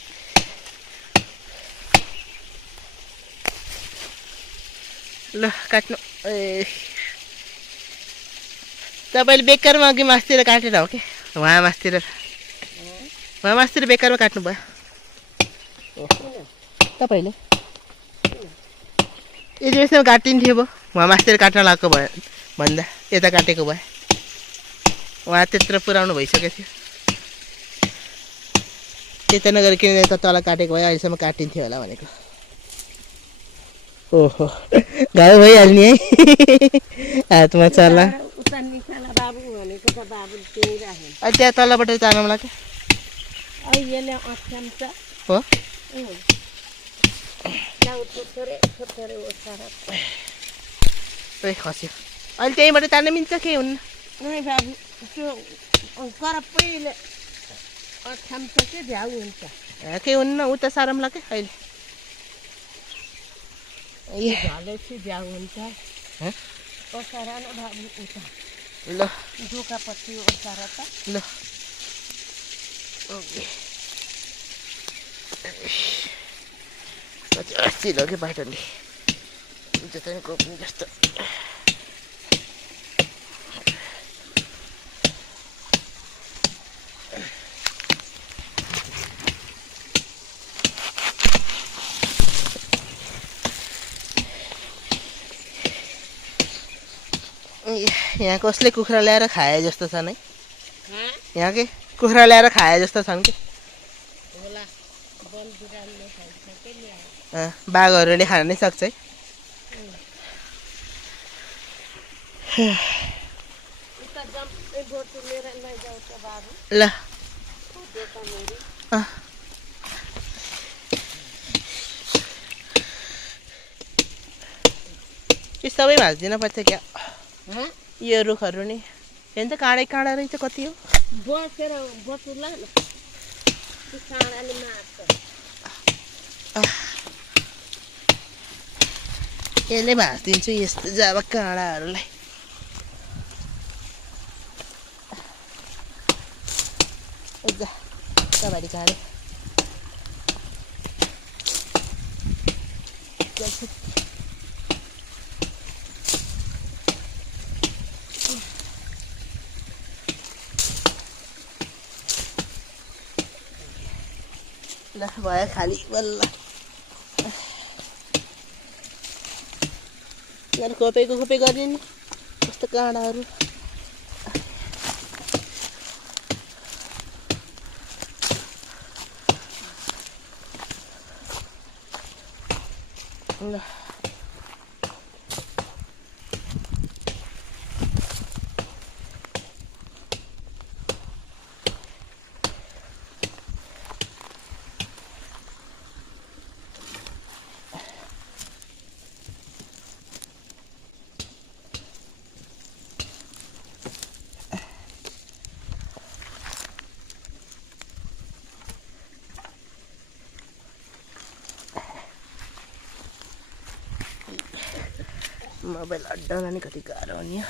ल काट्नु ए तपाईँले बेकारमा अघि मासतिर काटेर हो कि उहाँ मासतिर बेकारमा काट्नु भयो तपाईँले यदि यसमा काटिन्थ्यो भयो उहाँ मासतिर काट्न लगाएको भयो भन्दा यता काटेको भए उहाँ त्यत्रो पुऱ्याउनु भइसकेको थियो त्यता नगरिकन यता तल काटेको भए अहिलेसम्म काटिन्थ्यो होला भनेको ओहो घाउ भइहाल्ने है हातमा चल्ला उता निकाला बाबु भनेको त बाबु त्यही राख्यो अहिले त्यहाँ तलबाट जानु लाग्यो अहिले अक्षान्छ हो थोरै ओसार खस्यो अहिले त्यहीँबाट तान्नु मिल्छ के हुन्न नै बाबु त्यो करपैले अक्षान्छ के झ्याउ हुन्छ केही हुन्न उता सारम लाग्यो अहिले झलेपछि झ्याउ हुन्छ ओसार न बाबु उता ल दुःखपछि ओसार त ल अस्ति लग्यो बाटोले जता नि कोप्नु जस्तो यहाँ कसले कुखुरा ल्याएर खाए जस्तो छ नै यहाँ के कुखुरा ल्याएर खाए जस्तो छन् कि बाघहरूले खान नै सक्छ है ल यो सबै भाँच्दिन पर्छ क्या यो रुखहरू नि हेर्नु त काँडै काँडा रहेछ कति हो बसेर बसुला न काँडाले मार्छ यसले भाँचिदिन्छु यस्तो जब काँडाहरूलाई तपाईँले काँडे ल भयो खाली बल्ल खोपेको खोपे गरिदिनु कस्तो काँडाहरू ल मोबाइल अड्डाउन नि कति गाह्रो हो नि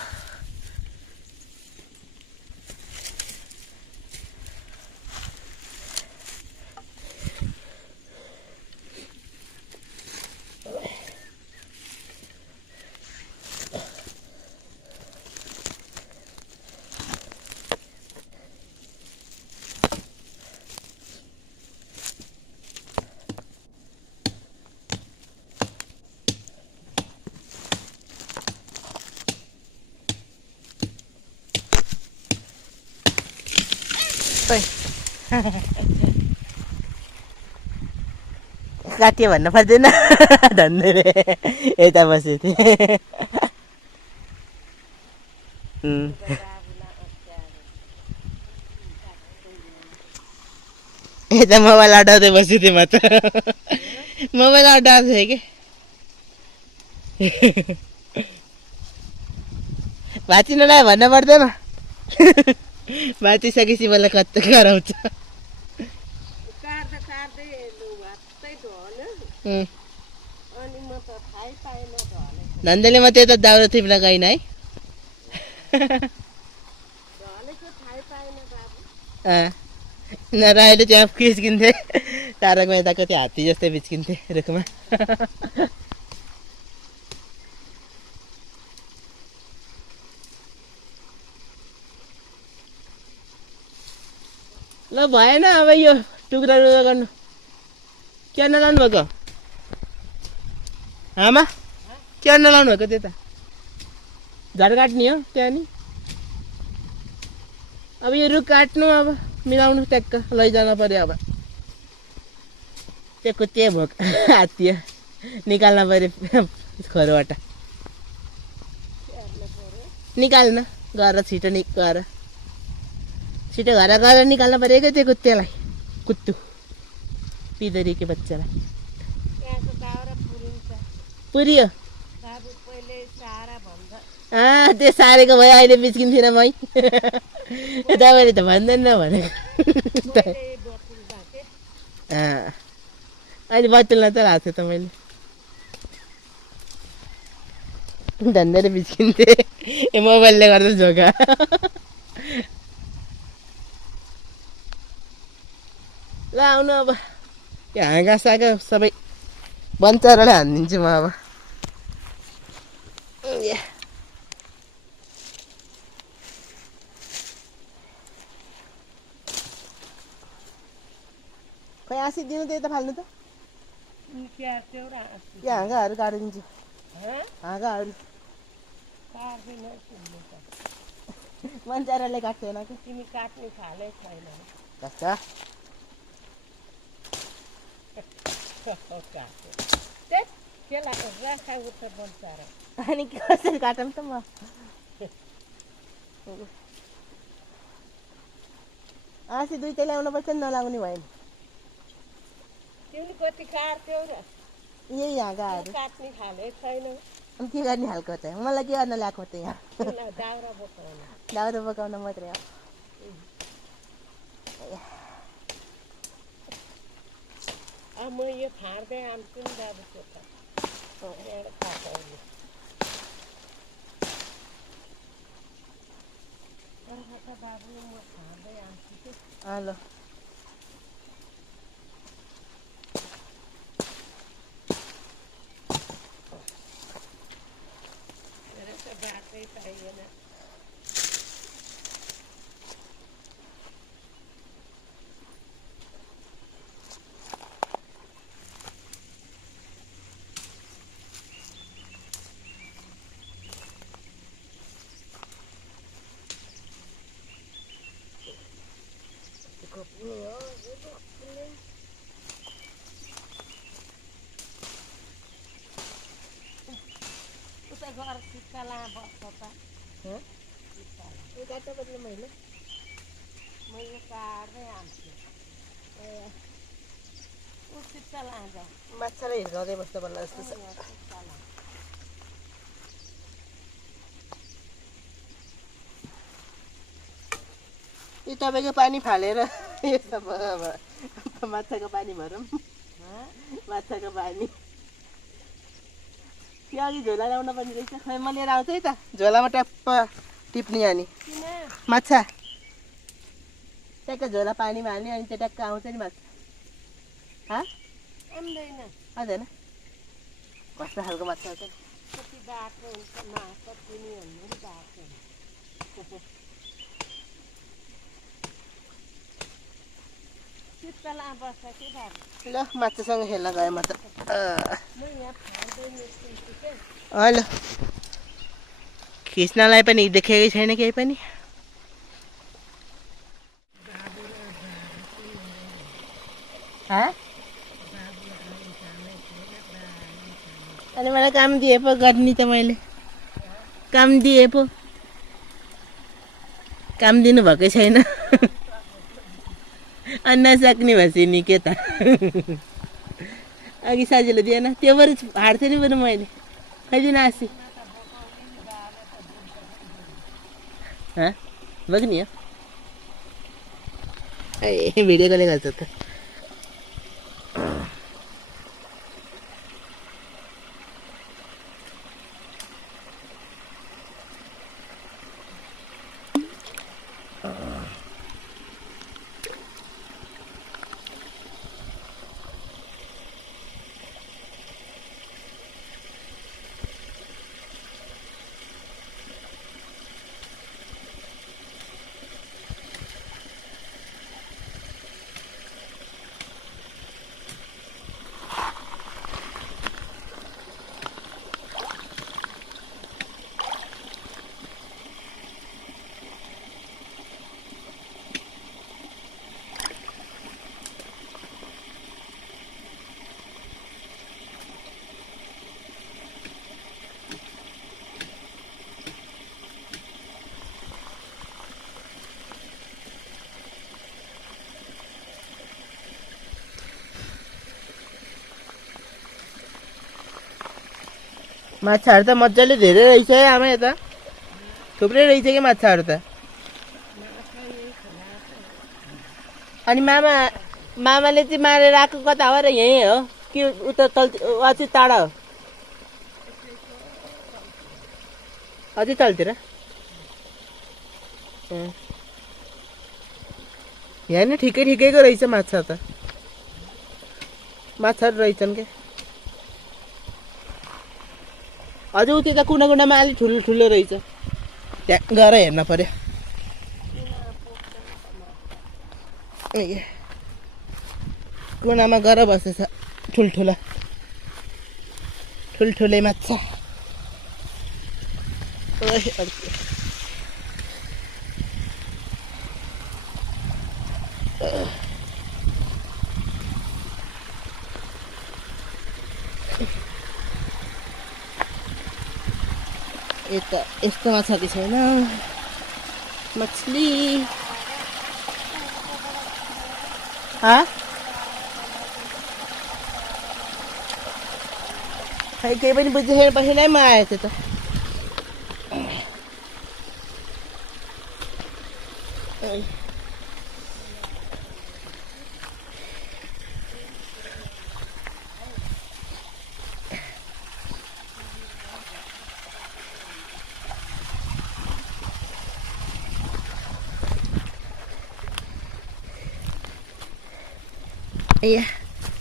काटियो भन्नु पर्दैन धन्दै यता बसेको थिएँ बाबुलाई अत्यारो यता मोबाइल अड्डाउँदै बस्छु थिएँ म त मोबाइल अड्डाएको थिएँ कि भाँचिनलाई भन्न पर्दैन भाँचिसकेपछि मलाई कति कराउँछ काट्दै लु भातै ढल्यो अनि म त थाहै पाएन ढलेको धन्देले म त्यो त दाउरा थिप्न गइन है ढलेको थाहै पाएन बाबु नर अहिले त्यहाँ किस्किन्थे तारकमा यताको त्यो हात्ती जस्तै बिच्किन्थे रुखमा ल भएन अब यो टुक्रा टुक्रा गर्नु के नलाउनु भएको आमा के नलाउनु भएको त्यता झाड काट्ने हो त्यहाँ नि अब यो रुख काट्नु अब मिलाउनु ट्याक्क लैजान पर्यो अब त्यो कुच्चे भोक हात्ती निकाल्न पर्यो खोरबाट निकाल्न गएर छिटो गएर छिटो घर गएर निकाल्न पऱ्यो क्या त्यो कुत्तेलाई कुत्तु पिदरीको बच्चालाई त्यहाँको दाउरा पुरिन्छ पुरियो बाबु पहिले सारा भन्दा त्यो सारेको भए अहिले बिच्किन्थेन मै तपाईँले त भन्दैन भनेको मैले बोतल राखेँ अहिले बत्तुलमा त राखेको थिएँ त मैले धन्दै बिच्किन्थे ए मोबाइलले गर्दा झोका ल आउनु अब यो हाँगा सागा सबै बन्चराले हानिदिन्छु म अब खै आँसी दिनु त्यही त फाल्नु त निकाल्थ्यौ र यो हाँगाहरू काटिदिन्छु हँ हाँगाहरू काट्दैन तिमीले त बन्चराले काट्थेन कि तिमी काट्ने खालै छैन कस्ता काट्यो त्यही केलाई राखा उता बन्छ र अनि कसरी काटौँ त म आँसी दुइटै ल्याउनुपर्छ नि नलाउने भयो नि तिमीले कति काट्थ्यौ र यही हाँगाहरू काट्ने खाले छैन अनि के गर्ने खालको चाहिँ मलाई के गर्न ल्याएको त यहाँ दाउरा बोकाउन दाउरा पकाउन मात्रै हो अब म यो फाड्दै आउँछु नि बाबु त्यो त एउटा काटाउने बाबु म फाड्दै आउँछु कि ल मेरो त बाटै पाइएन उता घर सिक्काला बस्छ त काट्नु पर्ने मैले म यो काट्दै आउँछु ऊ सिक्काला जाउँ माछालाई हिर्काउँदै बस्नु पर्ला जस्तो छ सिक्काला यो तपाईँको पानी फालेर यो सब अब माछाको पानी भरौँ माछाको पानी त्यो अघि झोला ल्याउन पर्ने रहेछ खै म लिएर आउँछु है त झोलामा ट्याप्प टिप्ने अनि किन माछा ट्याक्क झोला पानीमा हाल्ने अनि त्यो ट्याक्क आउँछ नि माछा आउँदैन आउँदैन कस्तो खालको माछा आउँछ कति बाटो हुन्छ माछा तिमी भन्नु नि बाटो चित्तला बस्छ कि बाबु ल माछासँग खेल्न गएँ म त म यहाँ फाल्दै निस्किन्छु के हेलो खिच्नलाई पनि देखेकै छैन केही पनि अनि मलाई काम दिए पो गर्ने त मैले काम दिए पो काम दिनुभएकै छैन अनि नसक्ने भएपछि नि के त अघि साजीले दिएन त्यो बरु हाड्थेँ नि बरु मैले खैदिन आसी बग्ने हो ए भिडियो कसले गर्छ त माछाहरू त मजाले धेरै रहेछ है आमा यता थुप्रै रहेछ कि माछाहरू त अनि मामाले चाहिँ मारेर आएको कता हो र यहीँ हो कि उता तल अझै टाढा हो अझै तलतिर यहाँ नि ठिकै ठिकैको रहेछ माछा त माछाहरू रहेछन् क्या अझै उति त कुना कुनामा अलिक ठुलो ठुलो रहेछ त्यहाँ गएर हेर्न पर्यो कुनामा गएर बसेछ ठुल्ठुला ठुल्ठुले माछा यस्तो माछा कि छैन मछली खै केही पनि बुझेर पछि नै म आएछु त Iya,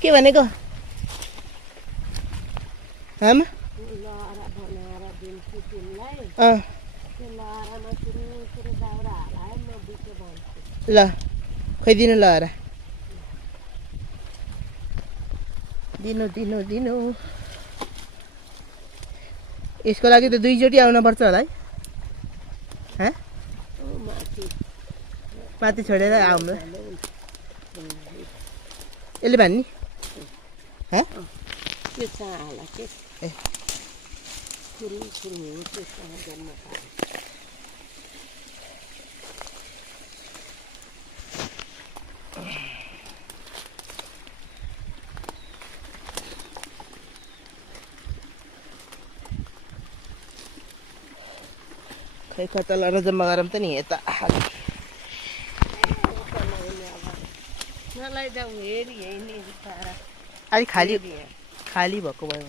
के भनेको आमा ल खै दिनु ल र दिनु दिनु दिनु यसको लागि त दुईचोटि आउनुपर्छ होला है माथि छोडेर आउनु यसले भन्ने खै कता लड जम्मा गरौँ त नि यता अलिक खाली खाली भएको भयो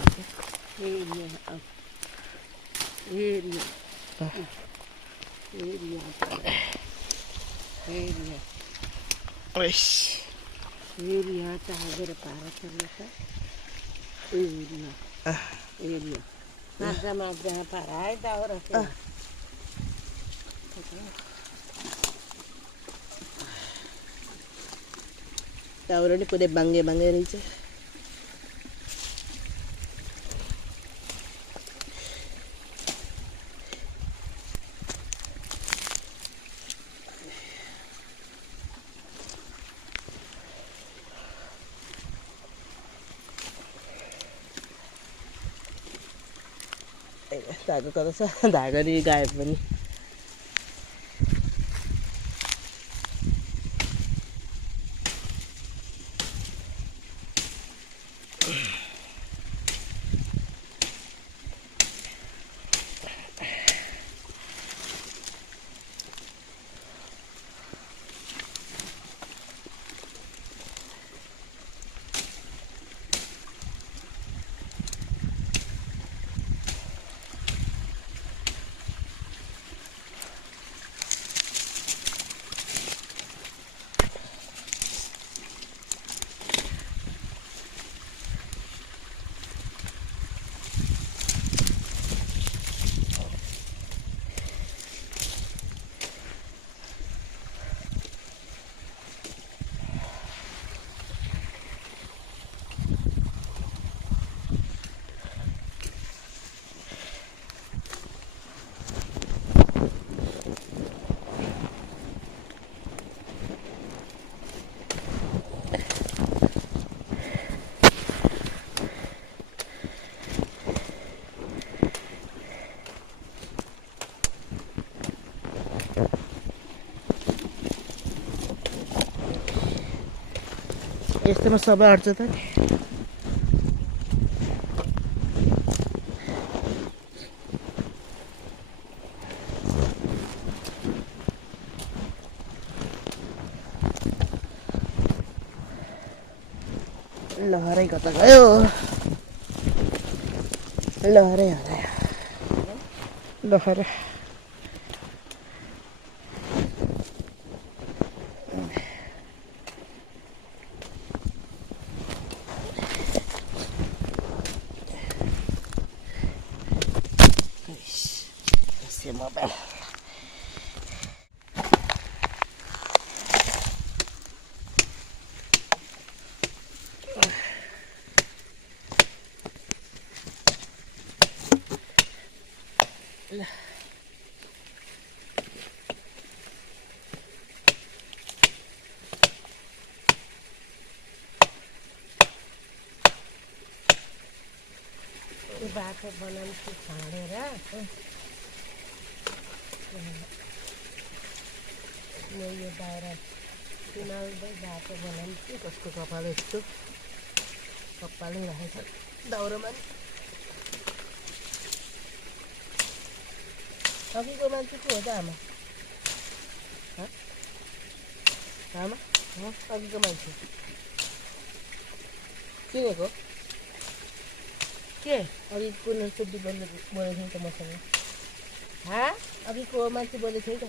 दाउरा नि पुरै बाङ्गे बाङ्गे रहेछ धागो कता छ धागो नि गायब पनि यस्तोमा सबै अट्छ त नि। लहरै कता गयो? लहरै हरायो। लहरा से मोबाइल बाटो बनाउँछु छाडेर यो बाहिर चुनाउँदै बाटो बनाउँछु। कसको कपाल यस्तो कपालै राखेछ दाउरामा नि। अघिको मान्छे को हो त आमा? आमा अघिको मान्छे चिनेको? के अघि कुन सुब्बी बोलेको थियो त मसँग? अघिको मान्छे बोलेको थियो त?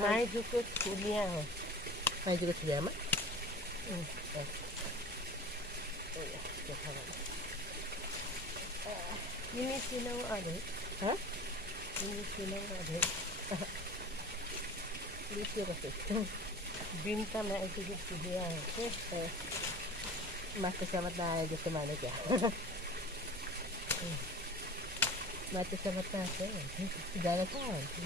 माइजूको छुलिया हो। माइजूको छुलियामा? तिमी चिनौ अरे? तिमी चिनौ अरे? बिन्ता माइजूको छुलिया हो के? माछा समत नआए जस्तो माने क्या? माछा समत नआएको जान कहाँ हुन्छ?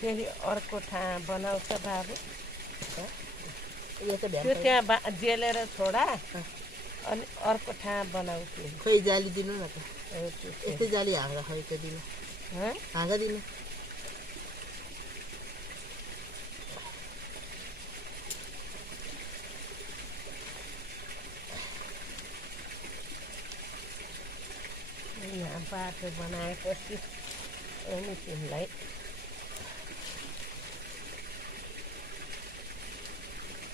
फेरि अर्को ठाउँ बनाउँछ बाबु। यो त त्यो त्यहाँ जेलेर छोडा अनि अर्को ठाउँ बनाउँछु। खोइ जाली दिनु न त। यस्तै जाली हाँगा खोइ त दिनु। हाँगा दिनु। यहाँ बाटो बनाएपछि अनि तिमीलाई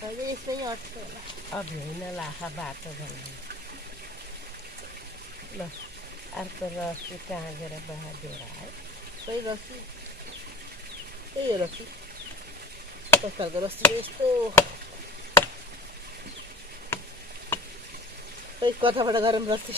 यसमै अट्छ होला। अब होइन लाखा बाटो बनाउनु। ल अर्को रस्सी टाँगेर बहादेर है। खोइ रस्सी त्यही हो रस्सी। कस्तो खालको रस्सी यस्तो खोइ कताबाट गरौँ रस्सी?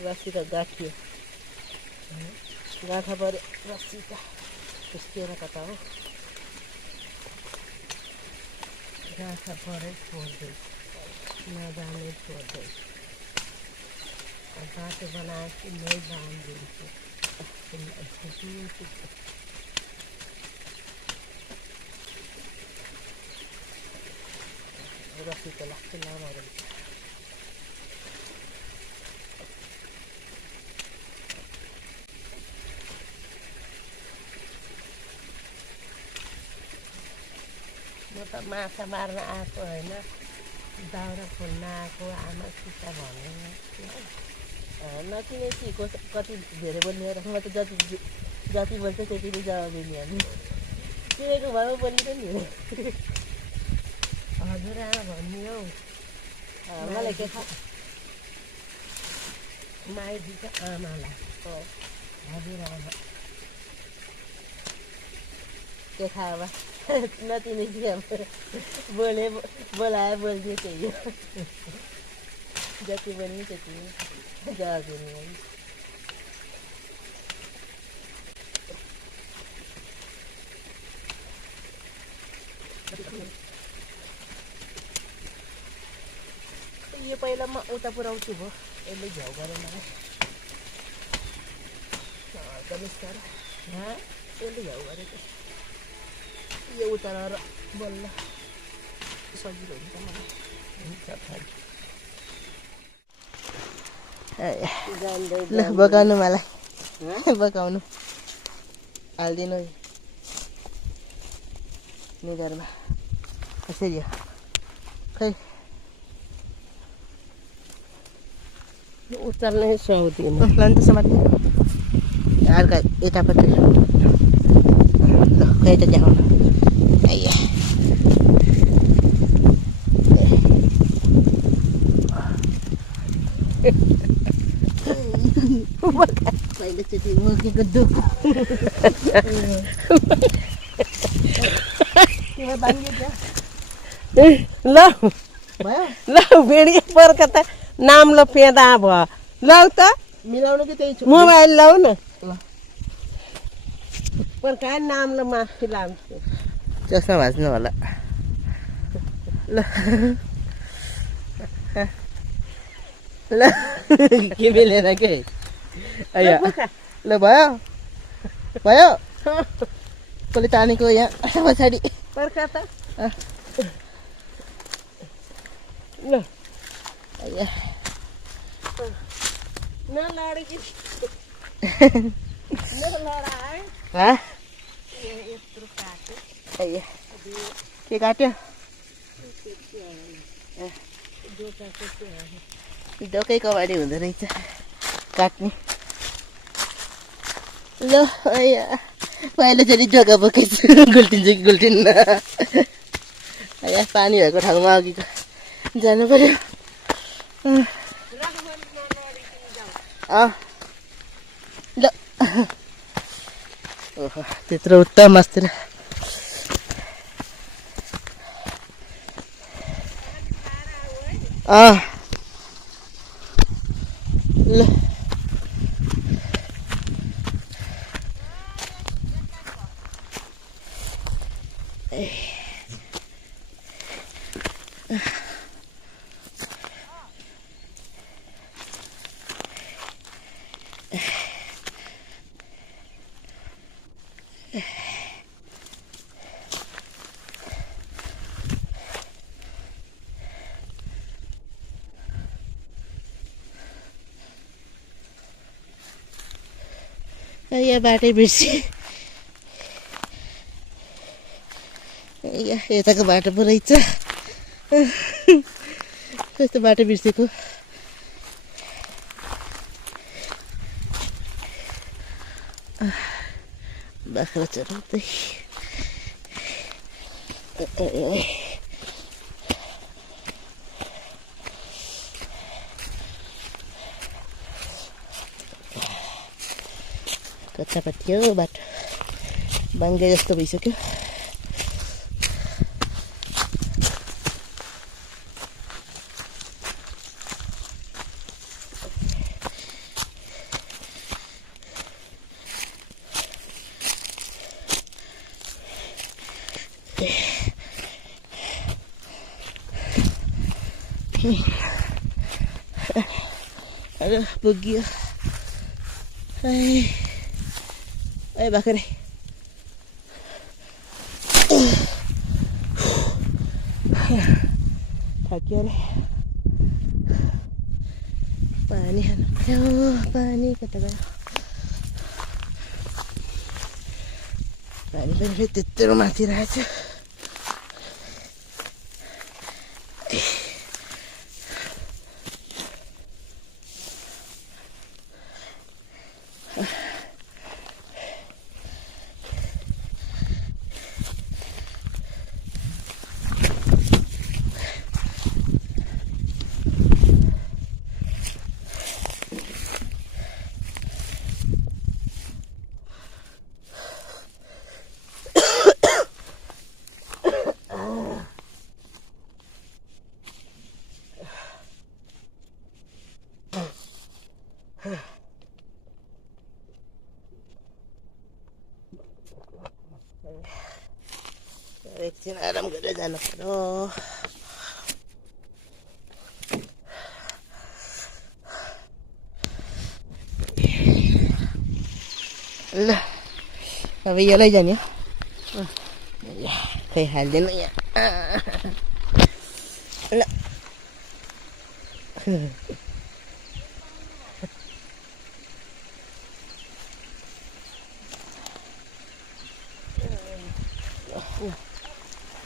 रस्सी त गाँठियो। गाँठा पऱ्यो रस्सी त खुस्किएर कता हो? गाँठा परै छोड्दैछ, नजाने छोड्दैछ। बाटो बनाएपछि मै बाँधिदिन्छु। रस्सी त लाग्छ लामो रहेछ। म त माछा मार्न आएको होइन, दाउरा खोल्न आएको आमासित भनेर नचिनेपछि कति धेरै बोल्ने र म त जति बोल्छ त्यति नै जवाब दिने हामी। चिनेको भएमा बोल्नु त नि। हजुरआमा भन्ने हौ। मलाई के थाहा? माइतीको आमालाई हजुरआमा के थाहा अब? नचिनेपछि अब बोलायो बोल्ने त्यही हो। जति बोल्ने त्यति जवाब दिने हो। यो पहिला म उता पुऱ्याउँछु भयो यसले झ्याउ गरेर मलाई यसले झ्याउ गरेको यो उता र बल्ल सजिलो हुन्छ मलाई ल बगाउनु मलाई बगाउनु हालिदिनु निधारमा कसरी हो खै उचाल्नै सक्दिनँ लान्छ समात्नु अर्का यतापट्टि ल खै त देखाउनु आइया पहिलोचोटि मुकेको दुख ल भयो ल भिडियो पर्ख त नाम ल पेदा भयो लौ त मिलाउनु कि त्यही मोबाइल लौ न ल पर्खा नाम ल माथि लान्छु चस्मा भाँच्नु होला ल ल के मिलेन के अಯ್या ल भयो भयो कसले तानेको यहाँ पछाडि पर्खा त ल अಯ್या नलडेकी नलडाए यत्रो काट्यो अయ్యా के काट्यो डोकै कबाडी हुँदो रहेछ काट्ने ल अయ్యా पहिलोचोटि जोगा बोकेछु गुल्टिन्छु कि गुल्टिन्न अయ్యా पानी भएको ठाउँमा अघि जानु पर्यो ल ओहो त्यत्रो उत्तम अस्तिर ल यहाँ बाटै बिर्से यताको बाटो पो रहेछ कस्तो बाटो बिर्सेको बाख्रा चराउँदै कच्चापट्टि हो बाटो बाङ्गे जस्तो भइसक्यो aduh pugiyo ay bakare थाकियो नि पानी खानु पर्यो पानी कता गयो पानी पनि त्यत्रो माथि रहेछ एकछिन आराम गरेर जानु पर्यो। ल अब यो लैजाने हो। खै हाल्दैन यहाँ। ल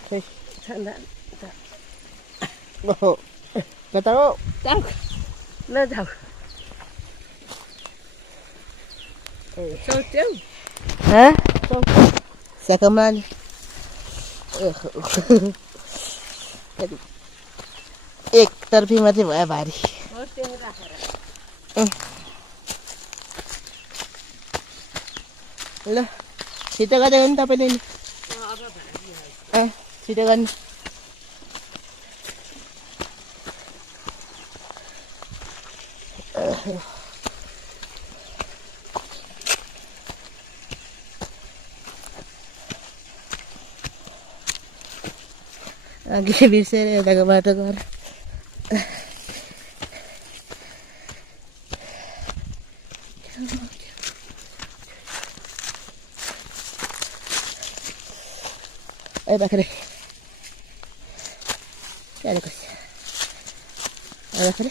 खै कता हो जाऊ ल जाऊ सोच्यौ सकमान एक तर्फी मात्रै भयो भारी। ल छिटो गर्दै हो नि तपाईँले नि छिटो गर्नु। अघि बिर्सेर यताको बाटो गएर ए बाख्रे क्या कस बाख्रे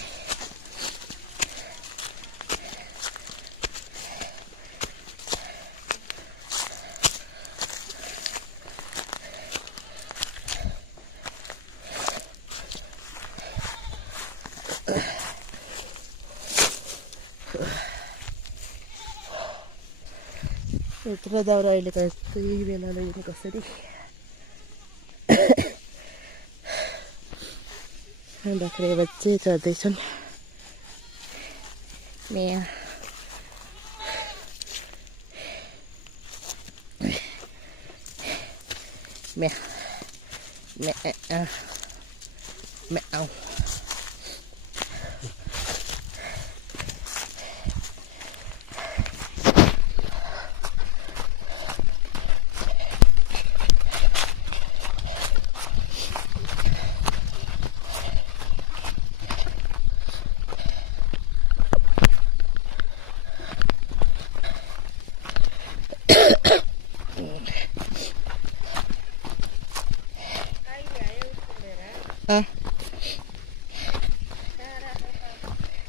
यत्रो दाउरा अहिले त यही बेला लैजाने कसरी बाख्रे बच्चे चढ्दैछन्। म्या म्या म्या म्याउ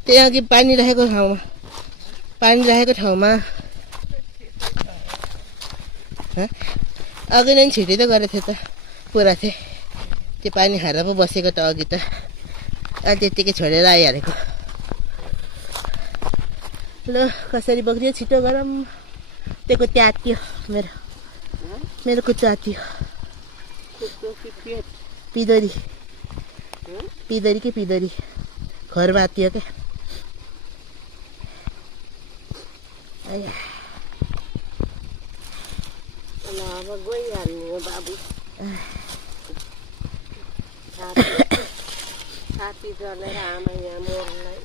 त्यहाँ अघि पानी राखेको ठाउँमा अघि नै छिटै त गरेको थियो त पुरा थिएँ त्यो पानी खाएर पो बसेको त अघि त अनि त्यत्तिकै छोडेर आइहालेको। ल कसरी बग्रियो छिटो गरौँ। त्यो कुच्चा आत्तियो मेरो कुच्चा आत्तियो। पिदरी घरमा आत्तियो क्या। अब गइहाल्नु हो बाबु छाती जलेर आमा यहाँ मोरलाई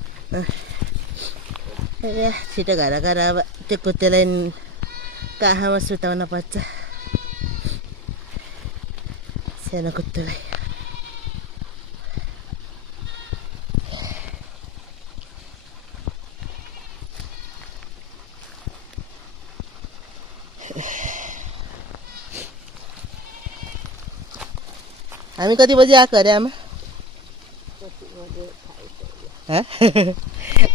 छिटो घर गएर अब त्यो कुत्तेलाई काखमा सुताउन पर्छ सानो कुत्तेलाई। हामी कति बजी आएको अरे आमा?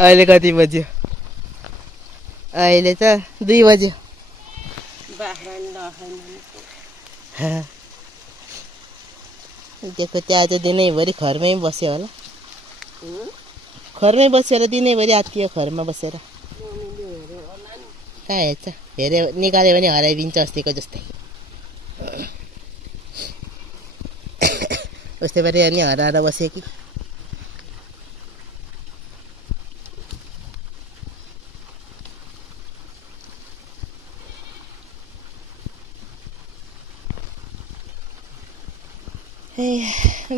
अहिले कति बज्यो? अहिले त 2 बज्यो। त्यो कुत्ते आज दिनैभरि घरमै बस्यो होला। घरमै बसेर दिनैभरि आत्तियो घरमा बसेर। कहाँ हेर्छ? हेऱ्यो निकाल्यो भने हराइदिन्छ अस्तिको जस्तै। उस्तै पारि अनि हराएर बस्यो कि।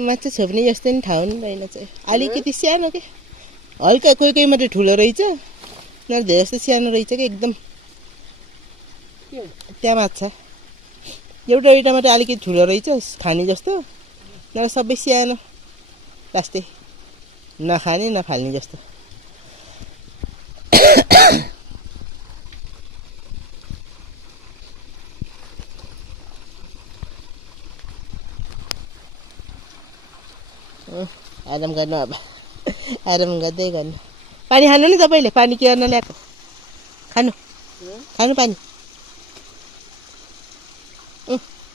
माछा छोप्ने जस्तो नि ठाउँ नि रहेन चाहिँ अलिकति सानो के हल्का कोही कोही मात्रै ठुलो रहेछ नभए धेरै जस्तो सानो रहेछ कि एकदम त्यहाँ माछा एउटा एउटा मात्रै अलिकति ठुलो रहेछ खाने जस्तो नभए सबै सानो लास्टै नखाने नफाल्ने जस्तो आराम गर्नु अब आराम गर्दै गर्नु पानी खानु नि तपाईँले पानी के गर्न ल्याएको खानु खानु पानी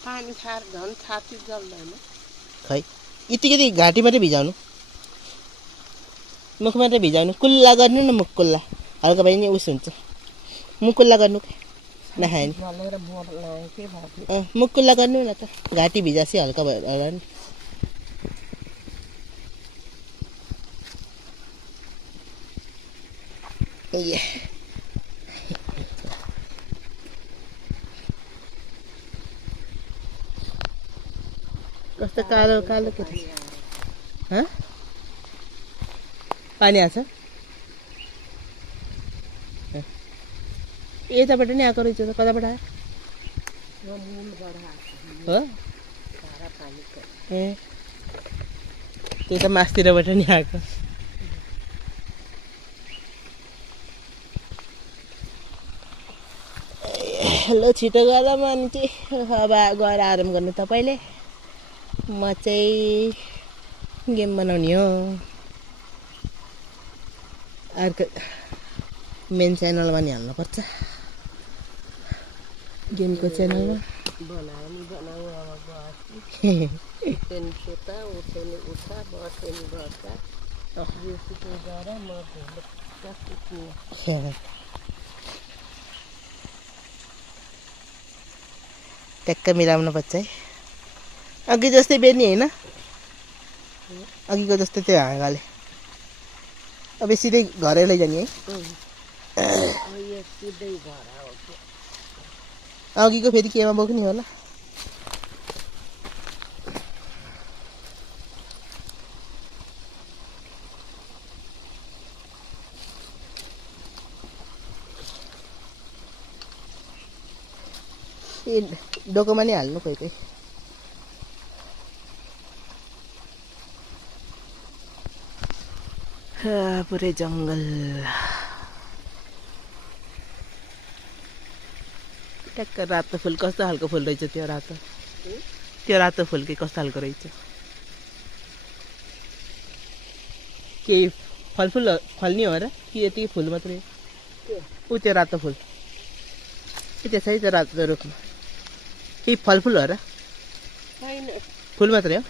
पानी खाएर झन् छाती जल्दैन खै यतिकै घाँटी मात्रै भिजाउनु मुख मात्रै भिजाउनु कुल्ला गर्नु न मुख कुल्ला हल्का भए नि उस हुन्छ मुख कुल्ला गर्नु नखाए नि जलेर बोर लगायो के भयो मुख कुल्ला गर्नु न त घाँटी भिजासी हल्का भएर होला नि कस्तो कालो कालो के रहेछ पानी आएको छ यताबाट नि आएको रहेछ त कताबाट आयो हो ए त्यो त मासतिरबाट नि आएको ल छिटो गर मान्छे अब गएर आराम गर्नु तपाईँले म चाहिँ गेम बनाउने हो अर्को मेन च्यानलमा नि हाल्नुपर्छ गेमको च्यानलमा बनायो नि बनाऊ अब उठ्यो सुता उठ्यो नि उठा बस्यो नि बस्दा यो सुत्नु गएर म सुत्नु ट्याक्क मिलाउनु पर्छ है अघि जस्तै बेनी होइन अघिको जस्तै त्यो हाँगाले अब सिधै घरै लैजाने है अघिको फेरि केमा बोक्ने होला डोकोमा नि हाल्नु कोही कोही पुरै जङ्गल ट्याक्क रातो फुल कस्तो खालको फुल रहेछ त्यो रातो फुल के कस्तो खालको रहेछ केही फलफुल फल्ने हो र कि यति फुल मात्रै ऊ त्यो रातो फुल के त्यसै त रातो रुखमा केही फलफुल हो र फुल मात्रै हो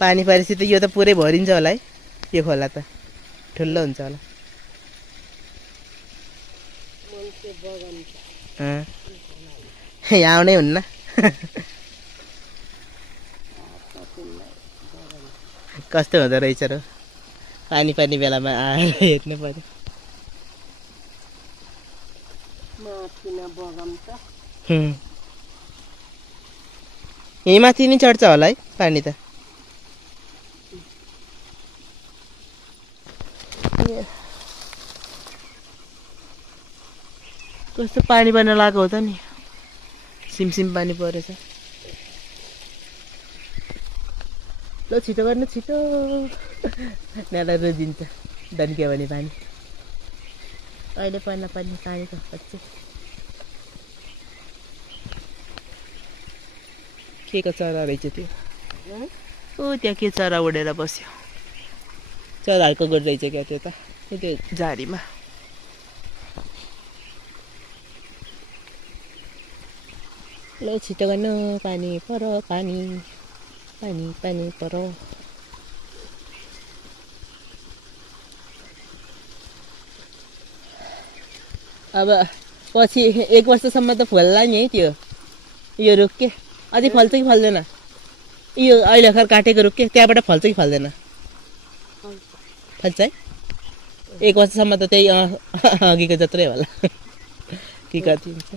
पानी परेपछि त यो त पुरै भरिन्छ होला है यो खोला त ठुलो हुन्छ होला यहाँ आउनै हुन्न कस्तो हुँदो रहेछ र पानी पर्ने बेलामा आएर हेर्नु पर्यो यहीँ माथि नि चढ्छ होला है पानी त कस्तो पानी पर्न लागेको हो त नि सिमसिम पानी परेछ ल छिटो गर्नु छिटो नाला रोजिन्छ दन्क्यो भने पानी अहिले पर्न पर्ने पानी त पछि के को चरा रहेछ त्यो ओ त्यहाँ के चरा उडेर बस्यो चराहरूको गोड रहेछ क्या त्यो त त्यो झारीमा ल छिटो गर्नु पानी पर पानी पानी पानी पर अब पछि 1 वर्षसम्म त फुल्ला नि है त्यो यो रुख के अझै फल्छ कि फल्दैन यो अहिले भर्खर काटेको रुख के त्यहाँबाट फल्छ कि फल्दैन फल्छ है 1 वर्षसम्म त त्यही अघिको जत्रै होला के कति हुन्छ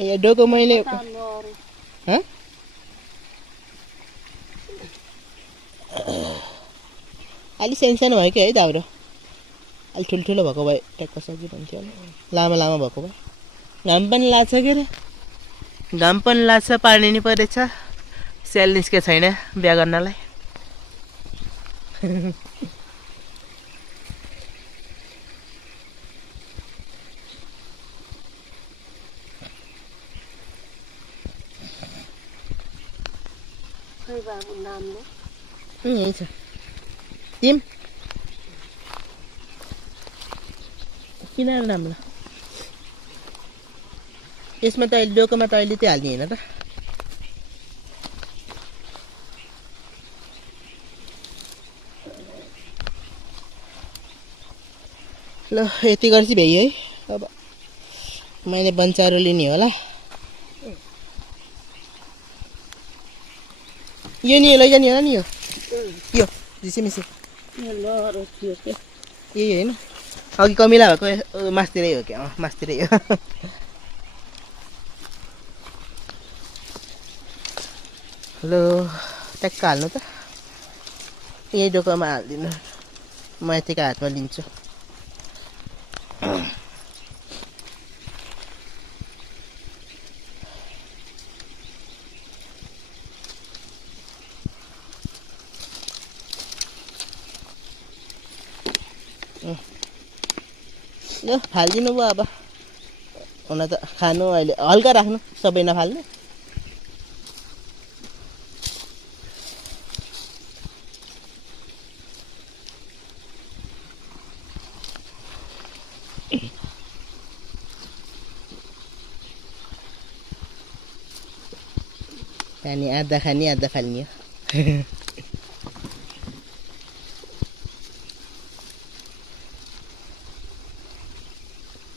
ए डोको मैले हँ अलि सानो भयो कि है दाउरो अलि ठुल्ठुलो भएको भए ट्याक्क सजिलो हुन्थ्यो होला लामो लामो भएको भए घाम पनि लाग्छ के अरे घाम पनि लाग्छ पानी नि परेछ स्याल निस्के छैन बिहा गर्नलाई खै बाबु नाम्लो यही छ तिम किन राम्रो यसमा त अहिले डोकोमा त अहिले त्यो हाल्ने होइन त ल यति गर्छु भ्याइ है अब मैले बन्चारो लिने होला यो नि लैजाने होला नि यो झिसिमिसी लहरो थियो के यही होइन अघि कमिला भएको मासतिरै हो क्या मासतिरै हो ल ट्याक्क हाल्नु त यही डोकोमा हालिदिनु म यतिको हातमा लिन्छु ल फालिदिनु भयो अब हुन त खानु अहिले हल्का राख्नु सबै नफाल्नु खाने आधा खाने आधा फाल्ने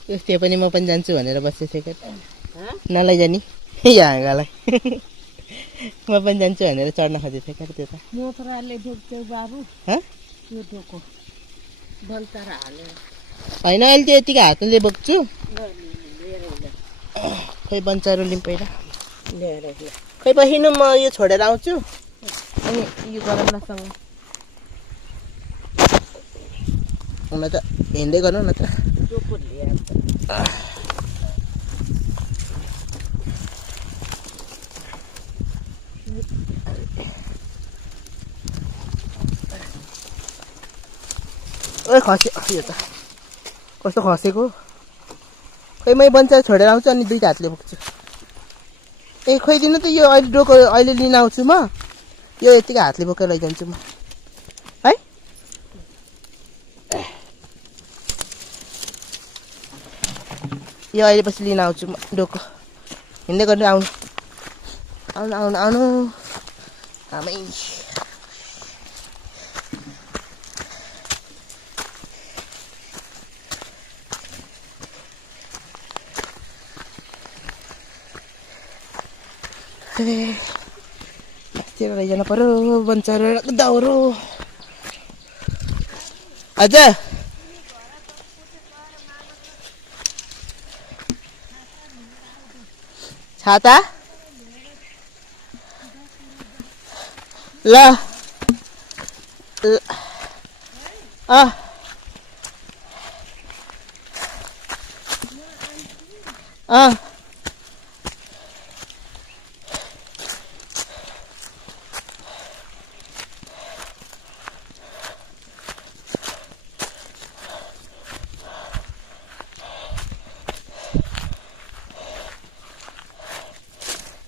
त्यो पनि म पनि जान्छु भनेर बसेको थिएँ नलैजाने हाँगालाई म पनि जान्छु भनेर चढ्न खोजेको थिएँ क्या त्यो त मोथराले बोक्थ्यो बाबु हँ त्यो डोको बन्तार हाल्यो होइन अहिले त यतिको हातले बोक्छु खै बन्चारो लिउँ पहिला ल्याएर खै बसिनु म यो छोडेर आउँछु अनि यो गरमलासँग हुन त हिँड्दै गर्नु न त डोको ल्याएर ओए खस्यो यो त कस्तो खसेको खै मै बन्चारो छोडेर आउँछु अनि दुईटा हातले बोक्छु ए खोइदिनु त यो अहिले डोको अहिले लिन आउँछु म यो यतिको हातले बोकेर लैजान्छु म है यो अहिले पछि लिन आउँछु म डोको हिँड्दै गर्नु आउनु आउनु आउनु आउनु आमै माथितिर लैजानु पर्यो बन्चारो दाउरो अझ छाता ल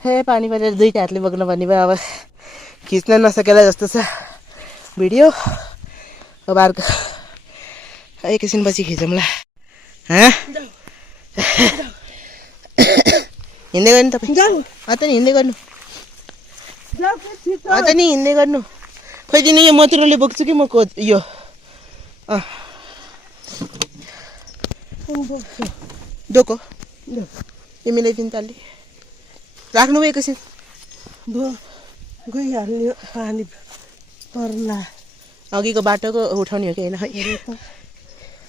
हे पानी परेर दुईटा हातले बोक्नु पर्ने भयो अब खिच्न नसकेला जस्तो छ भिडियो अब अर्को एकैछिनपछि खिचौँला हिँड्दै गर्नु तपाईँ त नि हिँड्दै गर्नु त नि हिँड्दै गर्नु खोइदिनु यो मतिरोले बोक्छु कि म यो डोको यो मिलाइदिनु त अलि राख्नु भयो एकैछिन गइहाल्ने पानी पर्ला अघिको बाटोको उठाउने हो कि होइन खै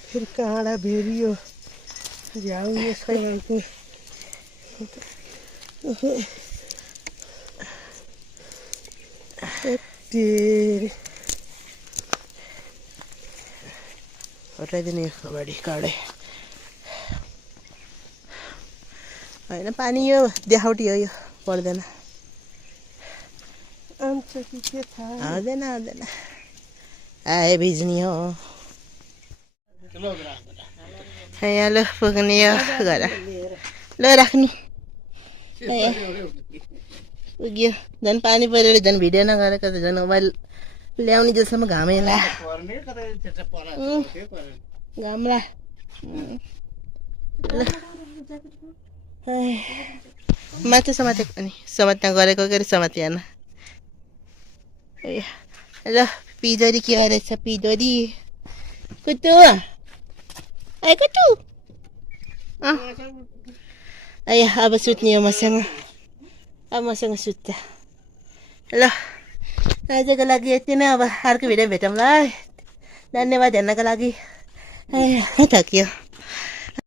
फेरि काँडा भेरियो झ्याउ तेरे हटाइदिने अगाडि काडे होइन पानी यो देखाउटी हो यो पर्दैन आउँदैन आउँदैन आए भिज्ने हो यहाँ ल पुग्ने हो घर ल राख्ने पुग्यो झन् पानी परेर झन् भिडियो नगरेको त झन् मोबाइल ल्याउने जसम्म घामै ला घाम ला माथि समातेको अनि समात्न गरेको के अरे समातिएन ल पिजरी के रहेछ पिजरी कुटु ए कुटु अब सुत्ने हो मसँग अब मसँग सुत्छ ल आजको लागि यति नै अब अर्को भिडियो भेटौँ ल धन्यवाद हेर्नको लागि थकियो